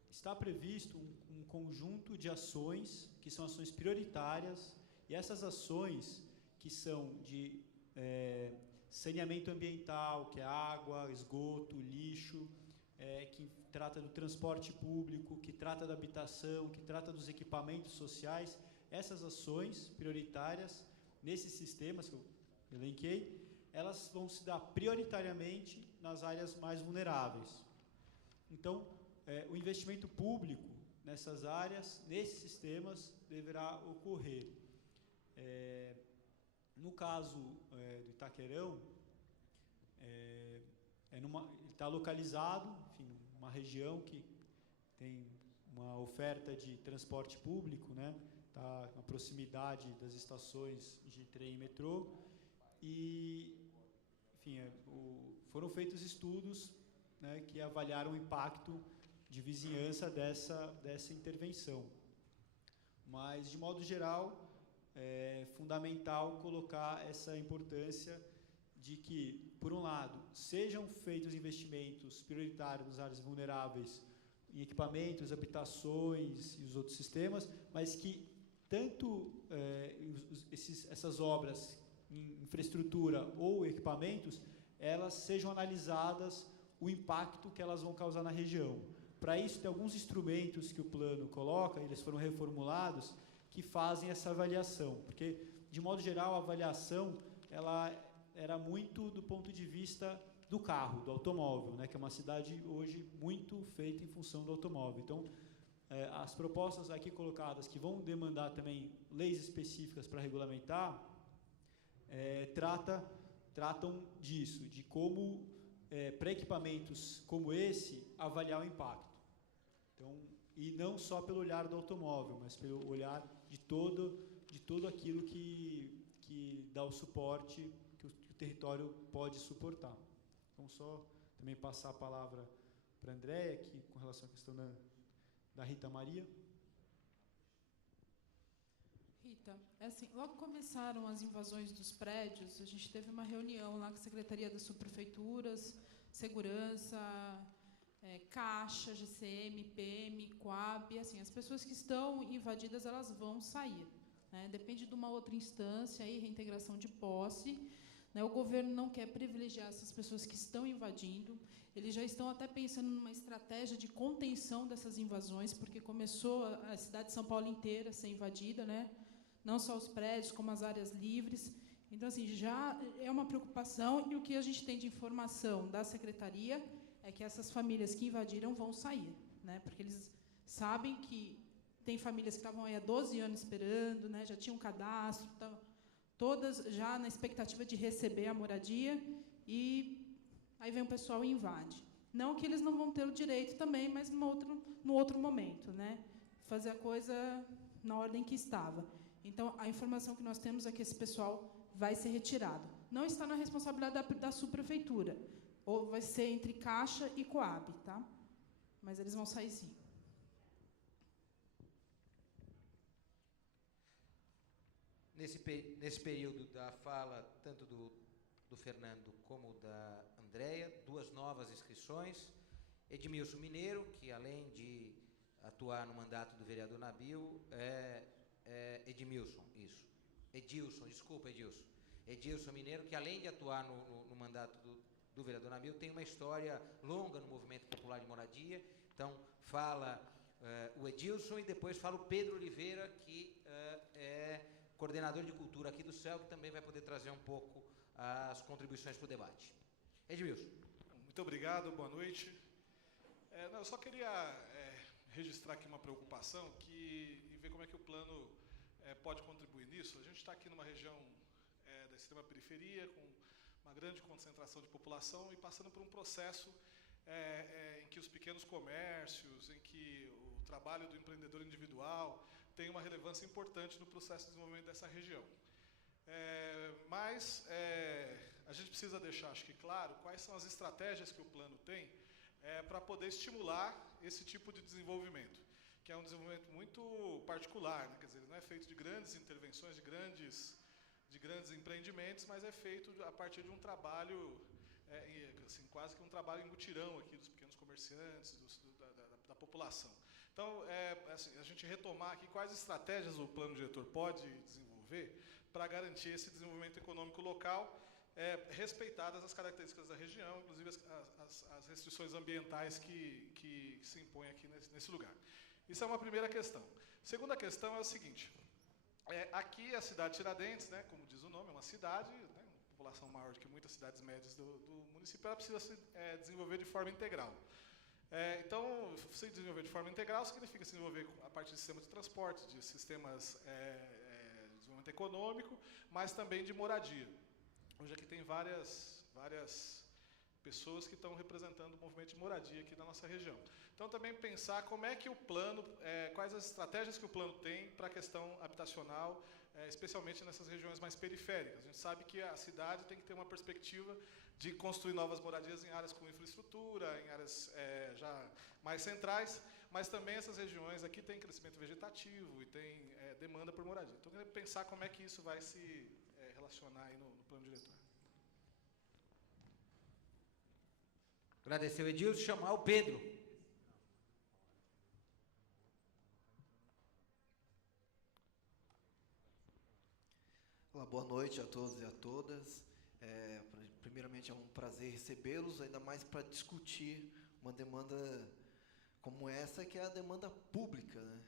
está previsto um conjunto de ações que são ações prioritárias, e essas ações que são de saneamento ambiental, que é água, esgoto, lixo, que trata do transporte público, que trata da habitação, que trata dos equipamentos sociais, essas ações prioritárias nesses sistemas que eu elenquei, elas vão se dar prioritariamente nas áreas mais vulneráveis. Então, o investimento público nessas áreas, nesses sistemas, deverá ocorrer. No caso do Itaquerão, está localizado, enfim, uma região que tem uma oferta de transporte público, né? Está na proximidade das estações de trem e metrô, e, enfim, foram feitos estudos, né, que avaliaram o impacto de vizinhança dessa intervenção. Mas, de modo geral, é fundamental colocar essa importância de que, por um lado, sejam feitos investimentos prioritários nas áreas vulneráveis, em equipamentos, habitações e os outros sistemas, mas que tanto essas obras em infraestrutura ou equipamentos, elas sejam analisadas o impacto que elas vão causar na região. Para isso, tem alguns instrumentos que o plano coloca, eles foram reformulados, que fazem essa avaliação, porque, de modo geral, a avaliação ela era muito do ponto de vista do carro, do automóvel, né, que é uma cidade hoje muito feita em função do automóvel. Então, as propostas aqui colocadas, que vão demandar também leis específicas para regulamentar, tratam disso, de como, para equipamentos como esse, avaliar o impacto. Então, e não só pelo olhar do automóvel, mas pelo olhar de todo aquilo que dá o suporte que o território pode suportar. Então, só também passar a palavra para a Andréia, que, com relação à questão da Rita Maria. Rita, assim, logo começaram as invasões dos prédios, a gente teve uma reunião lá com a Secretaria das Subprefeituras, Segurança, Caixa, GCM, PM, Coab, assim, as pessoas que estão invadidas, elas vão sair, né? Depende de uma outra instância, aí, reintegração de posse, né? O governo não quer privilegiar essas pessoas que estão invadindo, eles já estão até pensando numa estratégia de contenção dessas invasões, porque começou a cidade de São Paulo inteira a ser invadida, né? Não só os prédios, como as áreas livres. Então, assim, já é uma preocupação, e o que a gente tem de informação da Secretaria é que essas famílias que invadiram vão sair, né? Porque eles sabem que tem famílias que estavam aí há 12 anos esperando, né? Já tinham cadastro, todas já na expectativa de receber a moradia, e aí vem o pessoal e invade. Não que eles não vão ter o direito também, mas no outro momento, né? Fazer a coisa na ordem que estava. Então, a informação que nós temos é que esse pessoal vai ser retirado. Não está na responsabilidade da subprefeitura, ou vai ser entre Caixa e Coab, tá? Mas eles vão sair sim. Nesse período da fala, tanto do Fernando como da Andréia, 2 novas inscrições. Edmilson Mineiro, que além de atuar no mandato do vereador Nabil, Edilson Mineiro, que além de atuar no mandato do vereador Nabil, tem uma história longa no movimento popular de moradia. Então, fala o Edilson, e depois fala o Pedro Oliveira, que é coordenador de cultura aqui do CEL, que também vai poder trazer um pouco as contribuições para o debate. Edmilson. Muito obrigado, boa noite. Eu só queria registrar aqui uma preocupação e ver como é que o plano pode contribuir nisso. A gente está aqui numa região da extrema periferia, com uma grande concentração de população e passando por um processo em que os pequenos comércios, em que o trabalho do empreendedor individual tem uma relevância importante no processo de desenvolvimento dessa região. Mas a gente precisa deixar, acho que claro, quais são as estratégias que o plano tem para poder estimular esse tipo de desenvolvimento, que é um desenvolvimento muito particular, né? Quer dizer, não é feito de grandes intervenções, de grandes empreendimentos, mas é feito a partir de um trabalho, assim, quase que um trabalho em mutirão aqui dos pequenos comerciantes, da população. Então, assim, a gente retomar aqui quais estratégias o plano diretor pode desenvolver para garantir esse desenvolvimento econômico local, respeitadas as características da região, inclusive as restrições ambientais que se impõem aqui nesse lugar. Isso é uma primeira questão. Segunda questão é o seguinte, aqui a cidade de Tiradentes, né, como diz o nome, é uma cidade, né, uma população maior do que muitas cidades médias do município, ela precisa se desenvolver de forma integral. Então, se desenvolver de forma integral significa se desenvolver a partir de sistemas de transporte, de sistemas de desenvolvimento econômico, mas também de moradia. Hoje aqui tem várias pessoas que estão representando o movimento de moradia aqui da nossa região. Então, também pensar como é que o plano, quais as estratégias que o plano tem para a questão habitacional, especialmente nessas regiões mais periféricas. A gente sabe que a cidade tem que ter uma perspectiva de construir novas moradias em áreas com infraestrutura, em áreas já mais centrais, mas também essas regiões aqui têm crescimento vegetativo e tem demanda por moradia. Então, eu queria pensar como é que isso vai se relacionar aí no plano diretor. Agradecer o Edilson, chamar o Pedro. Olá, boa noite a todos e a todas. Primeiramente, é um prazer recebê-los, ainda mais para discutir uma demanda como essa, que é a demanda pública, né?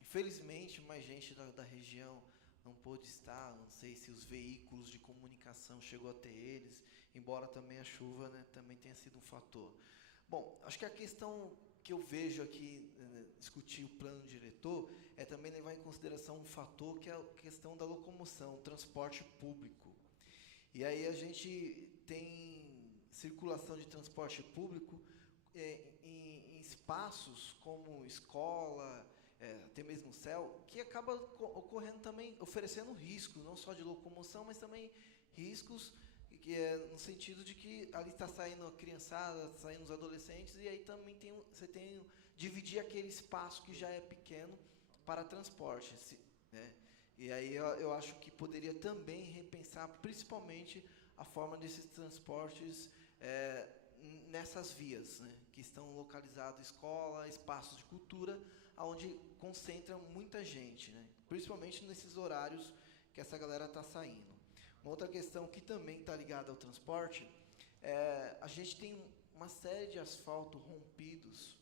Infelizmente, mais gente da região não pôde estar, não sei se os veículos de comunicação chegou até eles, embora também a chuva, né, também tenha sido um fator. Bom, acho que a questão que eu vejo aqui, discutir o plano diretor, é também levar em consideração um fator que é a questão da locomoção, transporte público. E aí a gente tem circulação de transporte público em espaços como escola, até mesmo o céu, que acaba ocorrendo também, oferecendo riscos, não só de locomoção, mas também riscos que no sentido de que ali está saindo a criançada, saindo os adolescentes, e aí também você tem dividir aquele espaço que já é pequeno para transporte, né? E aí eu acho que poderia também repensar, principalmente, a forma desses transportes nessas vias, né, que estão localizados escola, espaços de cultura, onde concentra muita gente, né, principalmente nesses horários que essa galera está saindo. Uma outra questão que também está ligada ao transporte, a gente tem uma série de asfalto rompidos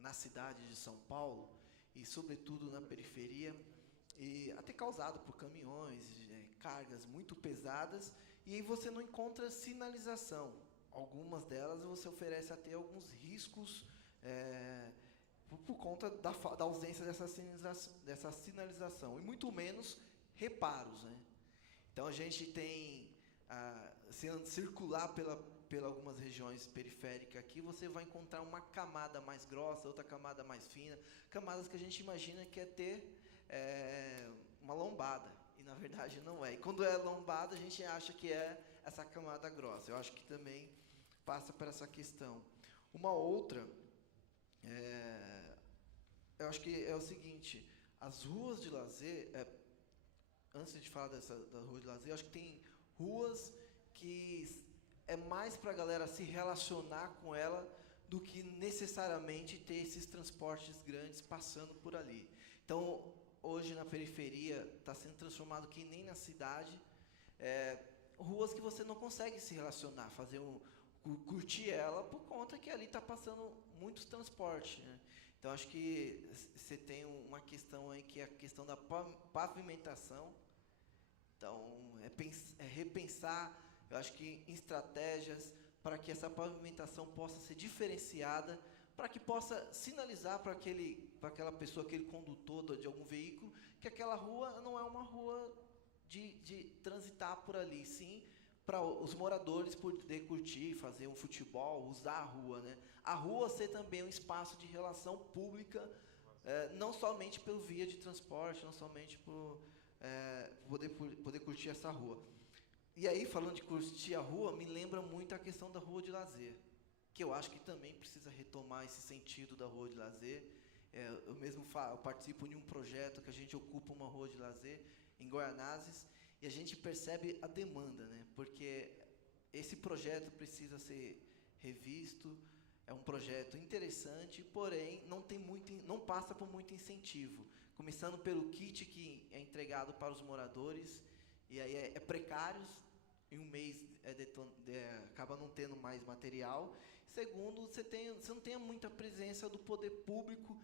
na cidade de São Paulo, e sobretudo na periferia, e até causado por caminhões, cargas muito pesadas, e aí você não encontra sinalização. Algumas delas você oferece até alguns riscos por conta da ausência dessa sinalização, e muito menos reparos, né? Então a gente tem, se circular pela algumas regiões periféricas aqui, você vai encontrar uma camada mais grossa, outra camada mais fina, camadas que a gente imagina que é ter uma lombada, e na verdade não é. E quando é lombada, a gente acha que é essa camada grossa. Eu acho que também passa por essa questão. Uma outra, eu acho que é o seguinte, as ruas de lazer, antes de falar da rua de lazer, eu acho que tem ruas que é mais para a galera se relacionar com ela do que necessariamente ter esses transportes grandes passando por ali. Então, hoje na periferia está sendo transformado que nem na cidade, ruas que você não consegue se relacionar, curtir ela por conta que ali está passando muitos transportes, né? Então acho que você tem uma questão aí que é a questão da pavimentação. Então é repensar, eu acho que em estratégias para que essa pavimentação possa ser diferenciada, para que possa sinalizar para aquela pessoa, aquele condutor de algum veículo, que aquela rua não é uma rua de transitar por ali, sim, para os moradores poder curtir, fazer um futebol, usar a rua, né? A rua ser também um espaço de relação pública, não somente pelo via de transporte, não somente por poder curtir essa rua. E aí, falando de curtir a rua, me lembra muito a questão da rua de lazer, que eu acho que também precisa retomar esse sentido da rua de lazer. Eu mesmo eu participo de um projeto que a gente ocupa uma rua de lazer em Guaianazes, e a gente percebe a demanda, né? Porque esse projeto precisa ser revisto, é um projeto interessante, porém não passa por muito incentivo, começando pelo kit que é entregado para os moradores, e aí é precário, em um mês acaba não tendo mais material. Segundo, você não tem muita presença do poder público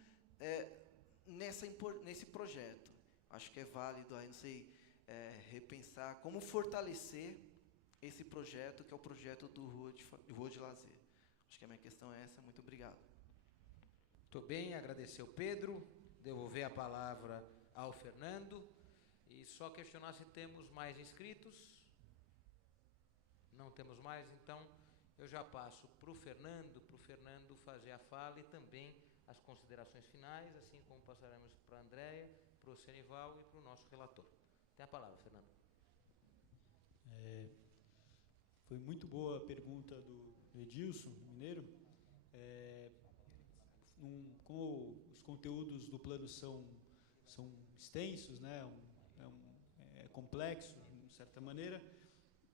nesse projeto. Acho que é válido aí, não sei, repensar como fortalecer esse projeto, que é o projeto do Rua de Lazer. Acho que a minha questão é essa. Muito obrigado. Muito bem, agradecer ao Pedro, devolver a palavra ao Fernando, e só questionar se temos mais inscritos. Não temos mais, então eu já passo para o Fernando fazer a fala e também as considerações finais, assim como passaremos para a Andréia, para o Senival e para o nosso relator. Tem a palavra, Fernando. Foi muito boa a pergunta do Edilson Mineiro. Como os conteúdos do plano são extensos, né? É complexo, de certa maneira,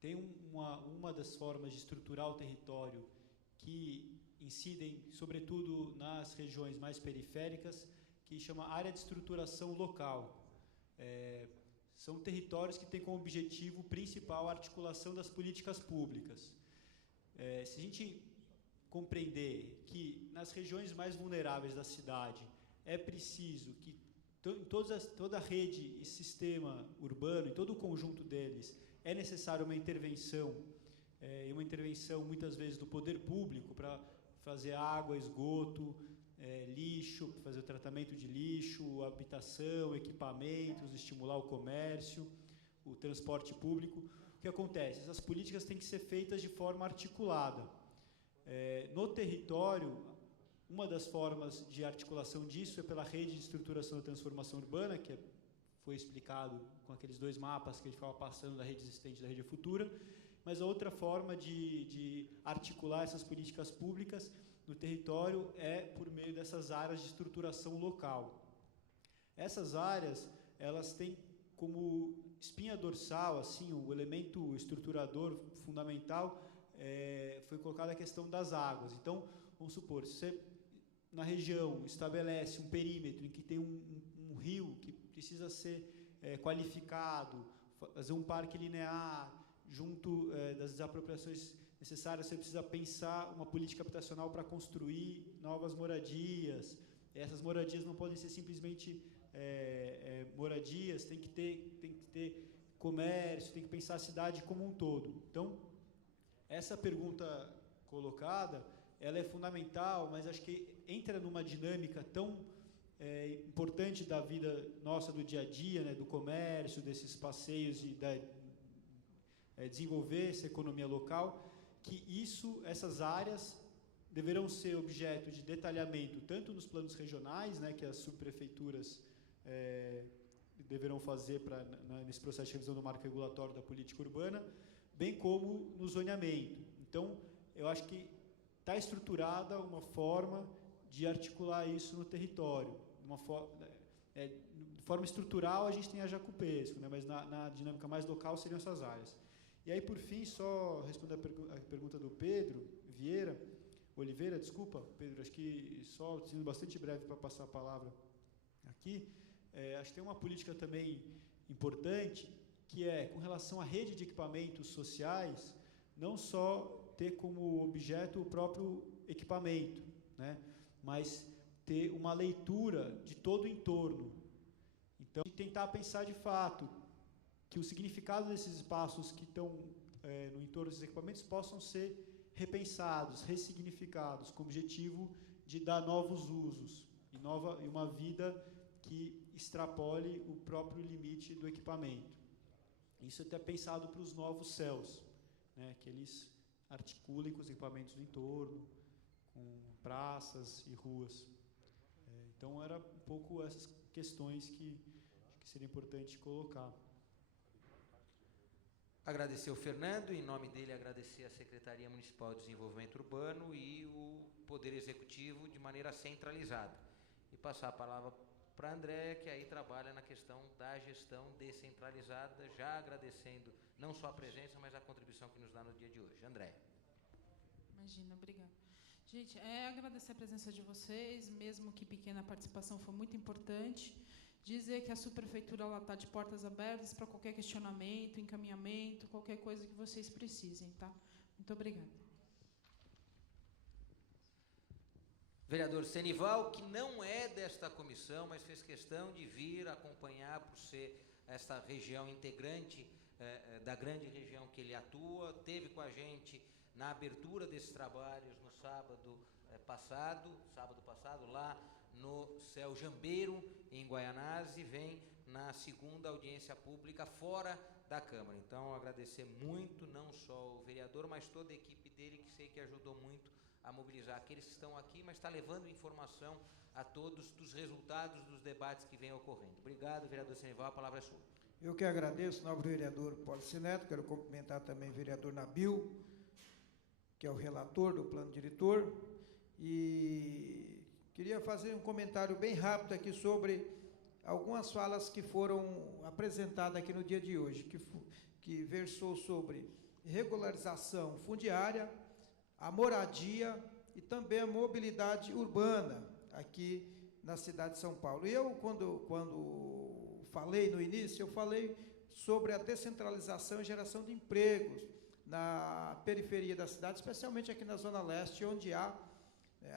tem uma das formas de estruturar o território que incidem, sobretudo, nas regiões mais periféricas, que chama área de estruturação local. São territórios que têm como objetivo principal a articulação das políticas públicas. Se a gente compreender que nas regiões mais vulneráveis da cidade é preciso que toda a rede e sistema urbano, em todo o conjunto deles, é necessária uma intervenção muitas vezes do poder público para fazer água, esgoto, lixo, fazer o tratamento de lixo, habitação, equipamentos, estimular o comércio, o transporte público. O que acontece? Essas políticas têm que ser feitas de forma articulada. No território, uma das formas de articulação disso é pela rede de estruturação da transformação urbana, que foi explicado com aqueles 2 mapas que a gente ficava passando da rede existente e da rede futura, mas a outra forma de articular essas políticas públicas no território é por meio dessas áreas de estruturação local. Essas áreas, elas têm como espinha dorsal, assim, o elemento estruturador fundamental, foi colocada a questão das águas. Então, vamos supor, se você, na região, estabelece um perímetro em que tem um rio que precisa ser qualificado, fazer um parque linear, junto das desapropriações necessárias, você precisa pensar uma política habitacional para construir novas moradias. Essas moradias não podem ser simplesmente moradias, tem que ter comércio, tem que pensar a cidade como um todo. Então, essa pergunta colocada, ela é fundamental, mas acho que entra numa dinâmica tão importante da vida nossa do dia a dia, né, do comércio, desses passeios e desenvolver essa economia local, que essas áreas deverão ser objeto de detalhamento tanto nos planos regionais, né, que as subprefeituras deverão fazer nesse processo de revisão do marco regulatório da política urbana, bem como no zoneamento. Então, eu acho que está estruturada uma forma de articular isso no território. De forma estrutural, a gente tem a Jacupesco, né, mas na dinâmica mais local seriam essas áreas. E aí, por fim, só responder a pergunta do Pedro Oliveira, desculpa, Pedro, acho que só sendo bastante breve para passar a palavra aqui, acho que tem uma política também importante, que é com relação à rede de equipamentos sociais, não só ter como objeto o próprio equipamento, né, mas ter uma leitura de todo o entorno. Então, tentar pensar de fato que o significado desses espaços que estão no entorno desses equipamentos possam ser repensados, ressignificados, com o objetivo de dar novos usos e uma vida que extrapole o próprio limite do equipamento. Isso é até pensado para os novos céus, né, que eles articulem com os equipamentos do entorno, com praças e ruas. Então, era um pouco essas questões que seria importante colocar. Agradecer ao Fernando, em nome dele agradecer a Secretaria Municipal de Desenvolvimento Urbano e o Poder Executivo de maneira centralizada. E passar a palavra para a Andréia, que aí trabalha na questão da gestão descentralizada, já agradecendo não só a presença, mas a contribuição que nos dá no dia de hoje. Andréia. Imagina, obrigada. Gente, agradecer a presença de vocês, mesmo que pequena a participação foi muito importante. Dizer que a subprefeitura está de portas abertas para qualquer questionamento, encaminhamento, qualquer coisa que vocês precisem, tá? Muito obrigada. Vereador Senival, que não é desta comissão, mas fez questão de vir acompanhar por ser esta região integrante da grande região que ele atua, teve com a gente na abertura desses trabalhos no sábado passado, lá no Céu Jambeiro, em Guaianazes, e vem na segunda audiência pública fora da Câmara. Então, agradecer muito, não só o vereador, mas toda a equipe dele, que sei que ajudou muito a mobilizar aqueles que estão aqui, mas está levando informação a todos dos resultados dos debates que vêm ocorrendo. Obrigado, vereador Senival, a palavra é sua. Eu que agradeço, nobre vereador Polici Neto, quero cumprimentar também o vereador Nabil, que é o relator do plano diretor, e queria fazer um comentário bem rápido aqui sobre algumas falas que foram apresentadas aqui no dia de hoje, que versou sobre regularização fundiária, a moradia e também a mobilidade urbana aqui na cidade de São Paulo. E eu, quando falei no início, eu falei sobre a descentralização e geração de empregos na periferia da cidade, especialmente aqui na Zona Leste, onde há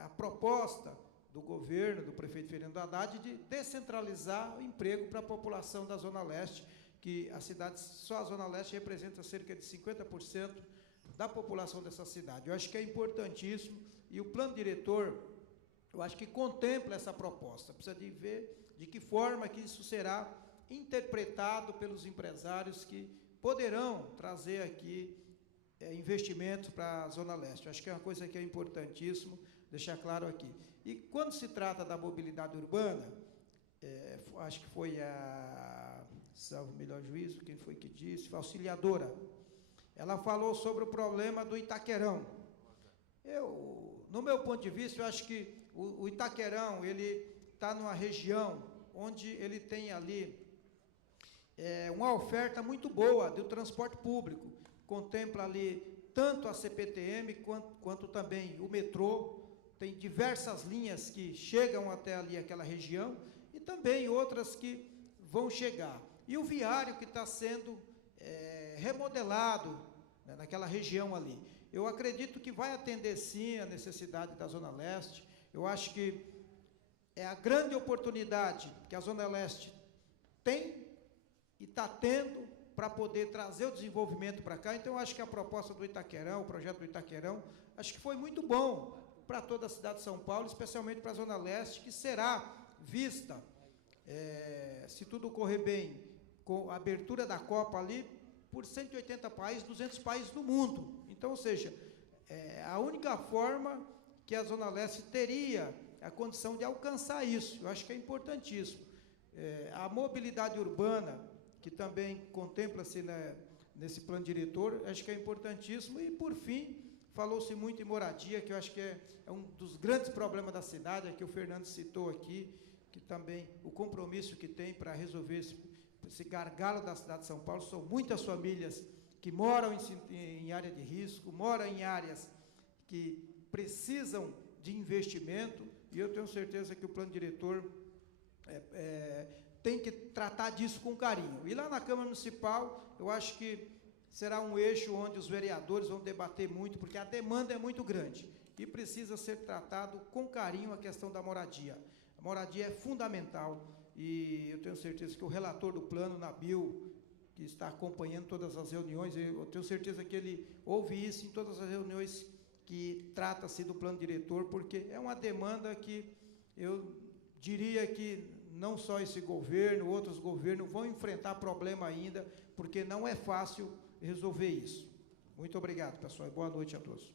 a proposta do governo, do prefeito Fernando Haddad, de descentralizar o emprego para a população da Zona Leste, que a cidade, só a Zona Leste representa cerca de 50% da população dessa cidade. Eu acho que é importantíssimo, e o plano diretor, eu acho que contempla essa proposta. Precisa de ver de que forma que isso será interpretado pelos empresários que poderão trazer aqui investimentos para a Zona Leste. Eu acho que é uma coisa que é importantíssimo deixar claro aqui. E quando se trata da mobilidade urbana, acho que foi salvo o melhor juízo, quem foi que disse? Foi a auxiliadora. Ela falou sobre o problema do Itaquerão. No meu ponto de vista, eu acho que o Itaquerão, ele está numa região onde ele tem ali uma oferta muito boa do transporte público. Contempla ali tanto a CPTM quanto também o metrô. Tem diversas linhas que chegam até ali aquela região e também outras que vão chegar. E o viário que está sendo remodelado, né, naquela região ali. Eu acredito que vai atender sim a necessidade da Zona Leste. Eu acho que é a grande oportunidade que a Zona Leste tem e está tendo para poder trazer o desenvolvimento para cá. Então, eu acho que a proposta do Itaquerão, o projeto do Itaquerão, acho que foi muito bom para toda a cidade de São Paulo, especialmente para a Zona Leste, que será vista, se tudo correr bem, com a abertura da Copa ali, por 180 países, 200 países do mundo. Então, ou seja, a única forma que a Zona Leste teria a condição de alcançar isso, eu acho que é importantíssimo. A mobilidade urbana, que também contempla-se, né, nesse plano diretor, acho que é importantíssimo. E, por fim, falou-se muito em moradia, que eu acho que é um dos grandes problemas da cidade, que o Fernando citou aqui, que também o compromisso que tem para resolver esse gargalo da cidade de São Paulo. São muitas famílias que moram em área de risco, moram em áreas que precisam de investimento, e eu tenho certeza que o plano diretor tem que tratar disso com carinho. E lá na Câmara Municipal, eu acho que será um eixo onde os vereadores vão debater muito, porque a demanda é muito grande, e precisa ser tratado com carinho a questão da moradia. A moradia é fundamental, e eu tenho certeza que o relator do plano, Nabil, que está acompanhando todas as reuniões, eu tenho certeza que ele ouve isso em todas as reuniões que trata-se do plano diretor, porque é uma demanda que eu diria que não só esse governo, outros governos vão enfrentar problema ainda, porque não é fácil resolver isso. Muito obrigado, pessoal, e boa noite a todos.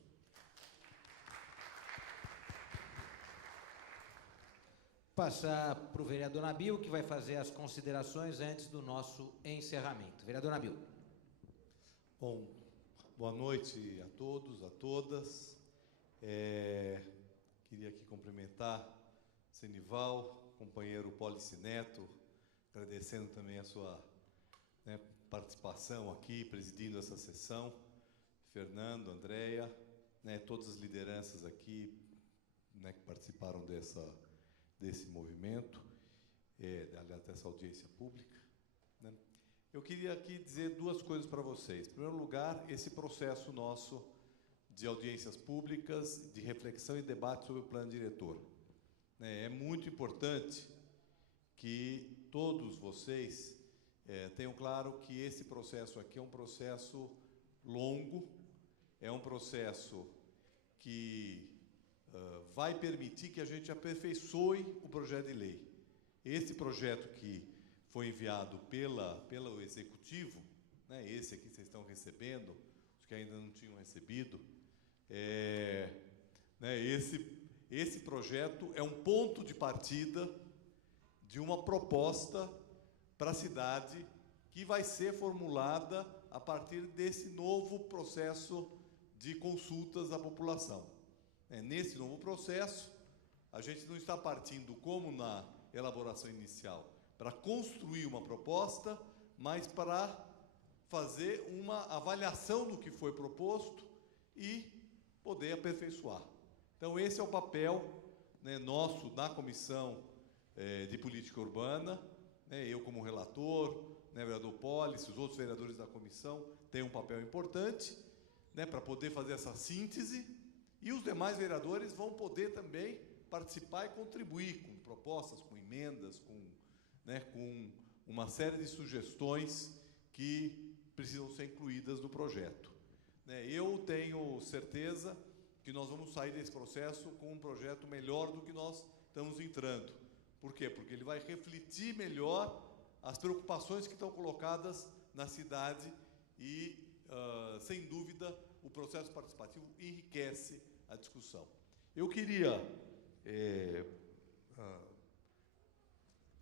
Passar para o vereador Nabil, que vai fazer as considerações antes do nosso encerramento. Vereador Nabil. Bom, boa noite a todos, a todas. Queria aqui cumprimentar Senival, companheiro Polici Neto, agradecendo também a sua participação aqui, presidindo essa sessão. Fernando, Andréia, todas as lideranças aqui, que participaram desse movimento, aliás, dessa audiência pública. Eu queria aqui dizer duas coisas para vocês. Em primeiro lugar, esse processo nosso de audiências públicas, de reflexão e debate sobre o plano diretor. É muito importante que todos vocês tenham claro que esse processo aqui é um processo longo, é um processo que vai permitir que a gente aperfeiçoe o projeto de lei. Esse projeto que foi enviado pelo Executivo, esse aqui vocês estão recebendo, os que ainda não tinham recebido, esse projeto é um ponto de partida de uma proposta para a cidade que vai ser formulada a partir desse novo processo de consultas à população. Nesse novo processo, a gente não está partindo, como na elaboração inicial, para construir uma proposta, mas para fazer uma avaliação do que foi proposto e poder aperfeiçoar. Então, esse é o papel, né, nosso na Comissão de Política Urbana, né, eu como relator, né, vereador Polis, os outros vereadores da comissão têm um papel importante, né, para poder fazer essa síntese, e os demais vereadores vão poder também participar e contribuir com propostas, com emendas, com uma série de sugestões que precisam ser incluídas no projeto. Eu tenho certeza que nós vamos sair desse processo com um projeto melhor do que nós estamos entrando. Por quê? Porque ele vai refletir melhor as preocupações que estão colocadas na cidade e, sem dúvida, o processo participativo enriquece a discussão. Eu queria,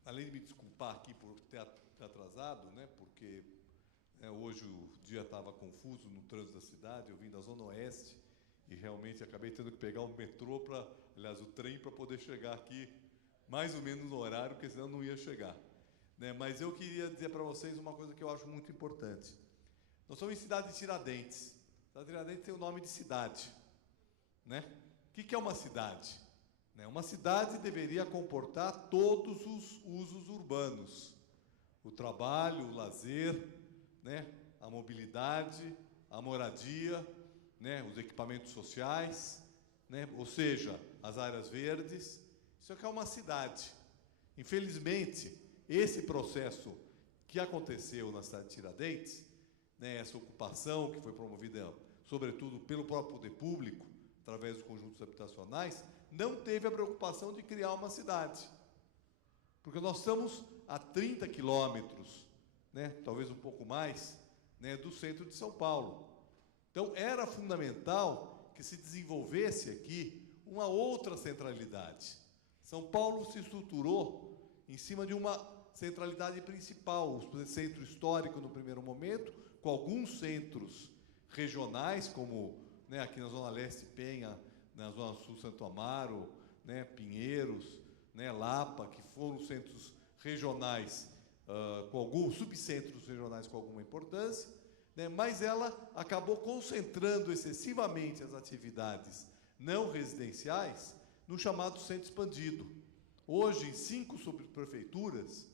além de me desculpar aqui por ter atrasado, né, porque hoje o dia estava confuso no trânsito da cidade, eu vim da Zona Oeste e realmente acabei tendo que pegar o metrô, aliás, o trem, para poder chegar aqui mais ou menos no horário, porque senão não ia chegar. Mas eu queria dizer para vocês uma coisa que eu acho muito importante. Nós somos em cidade de Tiradentes. A cidade de Tiradentes tem o nome de cidade. O que é uma cidade? Uma cidade deveria comportar todos os usos urbanos. O trabalho, o lazer, a mobilidade, a moradia, os equipamentos sociais, ou seja, as áreas verdes. Isso aqui é uma cidade. Infelizmente, esse processo que aconteceu na cidade de Tiradentes, essa ocupação que foi promovida, sobretudo, pelo próprio poder público, através dos conjuntos habitacionais, não teve a preocupação de criar uma cidade. Porque nós estamos a 30 quilômetros, talvez um pouco mais, do centro de São Paulo. Então, era fundamental que se desenvolvesse aqui uma outra centralidade. São Paulo se estruturou em cima de uma centralidade principal, o centro histórico no primeiro momento, com alguns centros regionais, como aqui na Zona Leste, Penha, na Zona Sul, Santo Amaro, Pinheiros, Lapa, que foram centros regionais, com alguns subcentros regionais com alguma importância, mas ela acabou concentrando excessivamente as atividades não residenciais no chamado centro expandido. Hoje, em 5 subprefeituras,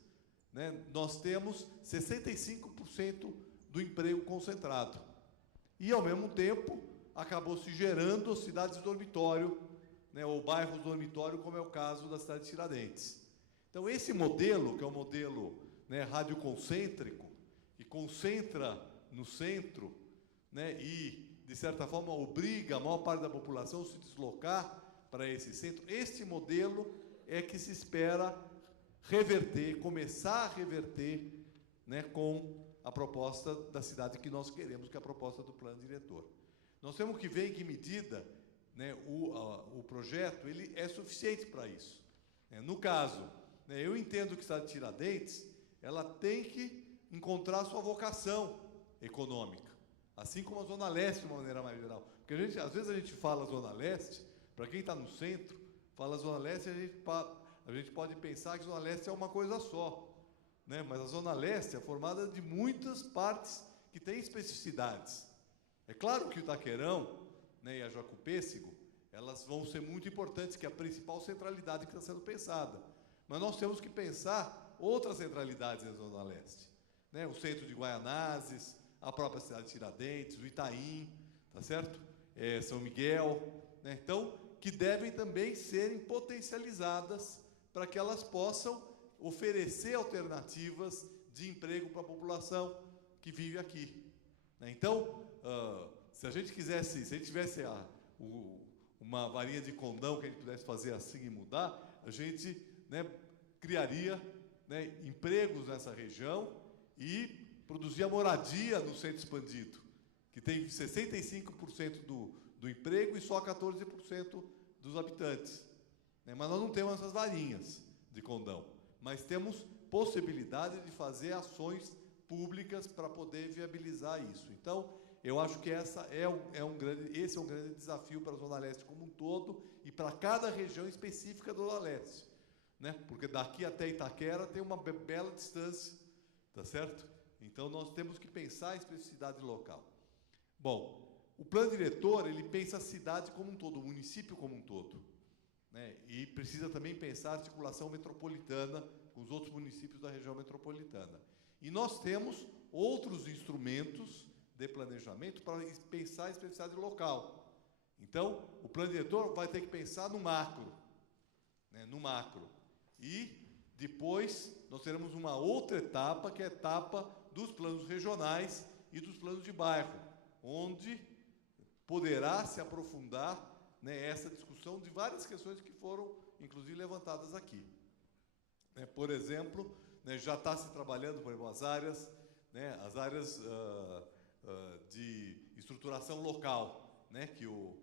nós temos 65% do emprego concentrado. E, ao mesmo tempo, acabou se gerando cidades dormitório, ou bairros dormitório, como é o caso da cidade de Tiradentes. Então, esse modelo, que é um modelo radioconcêntrico, que concentra no centro, e, de certa forma, obriga a maior parte da população a se deslocar para esse centro, este modelo é que se espera reverter, começar a reverter, com a proposta da cidade que nós queremos, que é a proposta do plano diretor. Nós temos que ver em que medida o projeto ele é suficiente para isso. No caso, eu entendo que a cidade de Tiradentes ela tem que encontrar sua vocação econômica, assim como a Zona Leste, de uma maneira mais geral. Porque às vezes a gente fala Zona Leste, para quem está no centro, fala Zona Leste, a gente pode pensar que Zona Leste é uma coisa só. Mas a Zona Leste é formada de muitas partes que têm especificidades. É claro que o Itaquerão, e a Jacupêssego, elas vão ser muito importantes, que é a principal centralidade que está sendo pensada. Mas nós temos que pensar outras centralidades na Zona Leste. O centro de Guaianazes, a própria cidade de Tiradentes, o Itaim, tá certo? São Miguel, então, que devem também serem potencializadas para que elas possam oferecer alternativas de emprego para a população que vive aqui. Então, se a gente tivesse uma varinha de condão que a gente pudesse fazer assim e mudar, a gente criaria empregos nessa região e produzia moradia no centro expandido, que tem 65% do emprego e só 14% dos habitantes. Mas nós não temos essas varinhas de condão, mas temos possibilidade de fazer ações públicas para poder viabilizar isso. Então, eu acho que esse é um grande desafio para a Zona Leste como um todo e para cada região específica da Zona Leste. Porque daqui até Itaquera tem uma bela distância, tá certo? Então, nós temos que pensar em especificidade local. Bom, o plano diretor, ele pensa a cidade como um todo, o município como um todo, né? E precisa também pensar a articulação metropolitana com os outros municípios da região metropolitana. E nós temos outros instrumentos de planejamento para pensar a especificidade local. Então, o plano diretor vai ter que pensar no macro, né? No macro. E depois nós teremos uma outra etapa, que é a etapa dos planos regionais e dos planos de bairro, onde poderá se aprofundar, né, essa discussão de várias questões que foram, inclusive, levantadas aqui. Por exemplo, né, já está se trabalhando, por exemplo, as áreas de estruturação local, né, que o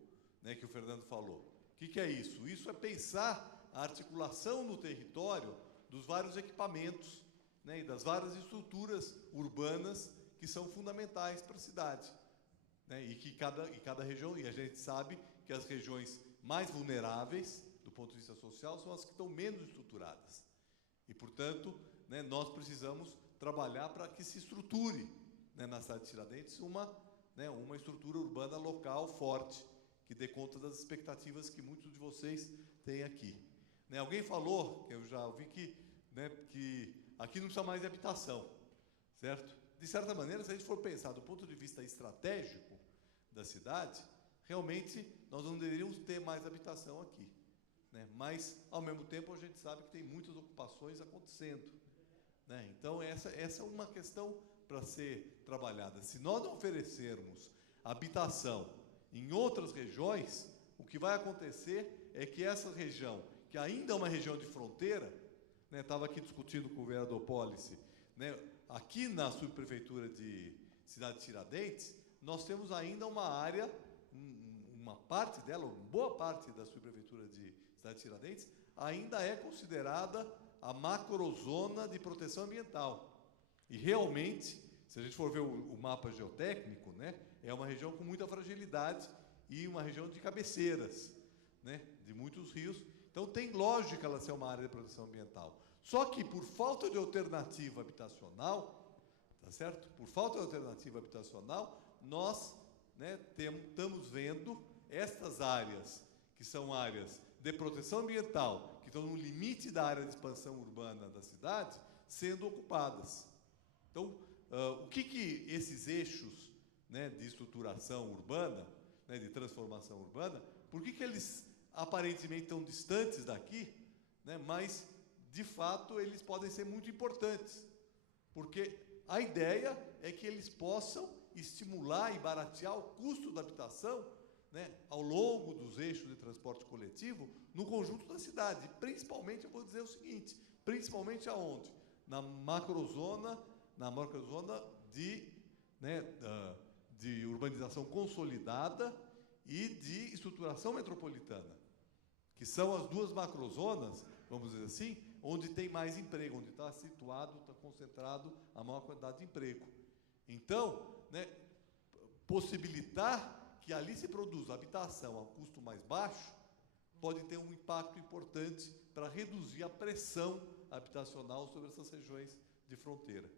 Fernando falou. O que é isso? Isso é pensar a articulação no território dos vários equipamentos, né, e das várias estruturas urbanas que são fundamentais para a cidade, né, e que cada região, e a gente sabe que as regiões mais vulneráveis do ponto de vista social são as que estão menos estruturadas. E, portanto, né, nós precisamos trabalhar para que se estruture, né, na cidade de Tiradentes uma estrutura urbana local forte, que dê conta das expectativas que muitos de vocês têm aqui. Né, alguém falou, que eu já ouvi que aqui não precisa mais de habitação, certo? De certa maneira, se a gente for pensar do ponto de vista estratégico da cidade, realmente nós não deveríamos ter mais habitação aqui, né? Mas, ao mesmo tempo, a gente sabe que tem muitas ocupações acontecendo, né? Então, essa é uma questão para ser trabalhada. Se nós não oferecermos habitação em outras regiões, o que vai acontecer é que essa região, que ainda é uma região de fronteira, né, estava aqui discutindo com o vereador Pólice, né, aqui na subprefeitura de Cidade de Tiradentes, nós temos ainda uma área, uma parte dela, uma boa parte da subprefeitura de Cidade de Tiradentes, ainda é considerada a macrozona de proteção ambiental. E realmente, se a gente for ver o mapa geotécnico, né, é uma região com muita fragilidade e uma região de cabeceiras, né, de muitos rios. Então, tem lógica ela ser uma área de proteção ambiental. Só que, por falta de alternativa habitacional, tá certo? Por falta de alternativa habitacional, nós, né, estamos vendo estas áreas, que são áreas de proteção ambiental, que estão no limite da área de expansão urbana da cidade, sendo ocupadas. Então, o que esses eixos, né, de estruturação urbana, né, de transformação urbana, por que eles aparentemente estão distantes daqui, né, mas, de fato, eles podem ser muito importantes, porque a ideia é que eles possam estimular e baratear o custo da habitação, né, ao longo dos eixos de transporte coletivo, no conjunto da cidade. Principalmente, eu vou dizer o seguinte, principalmente aonde? Na macrozona de, né, de urbanização consolidada e de estruturação metropolitana, que são as duas macrozonas, vamos dizer assim, onde tem mais emprego, onde está situado, está concentrado a maior quantidade de emprego. Então, né, possibilitar que ali se produza habitação a custo mais baixo pode ter um impacto importante para reduzir a pressão habitacional sobre essas regiões de fronteira.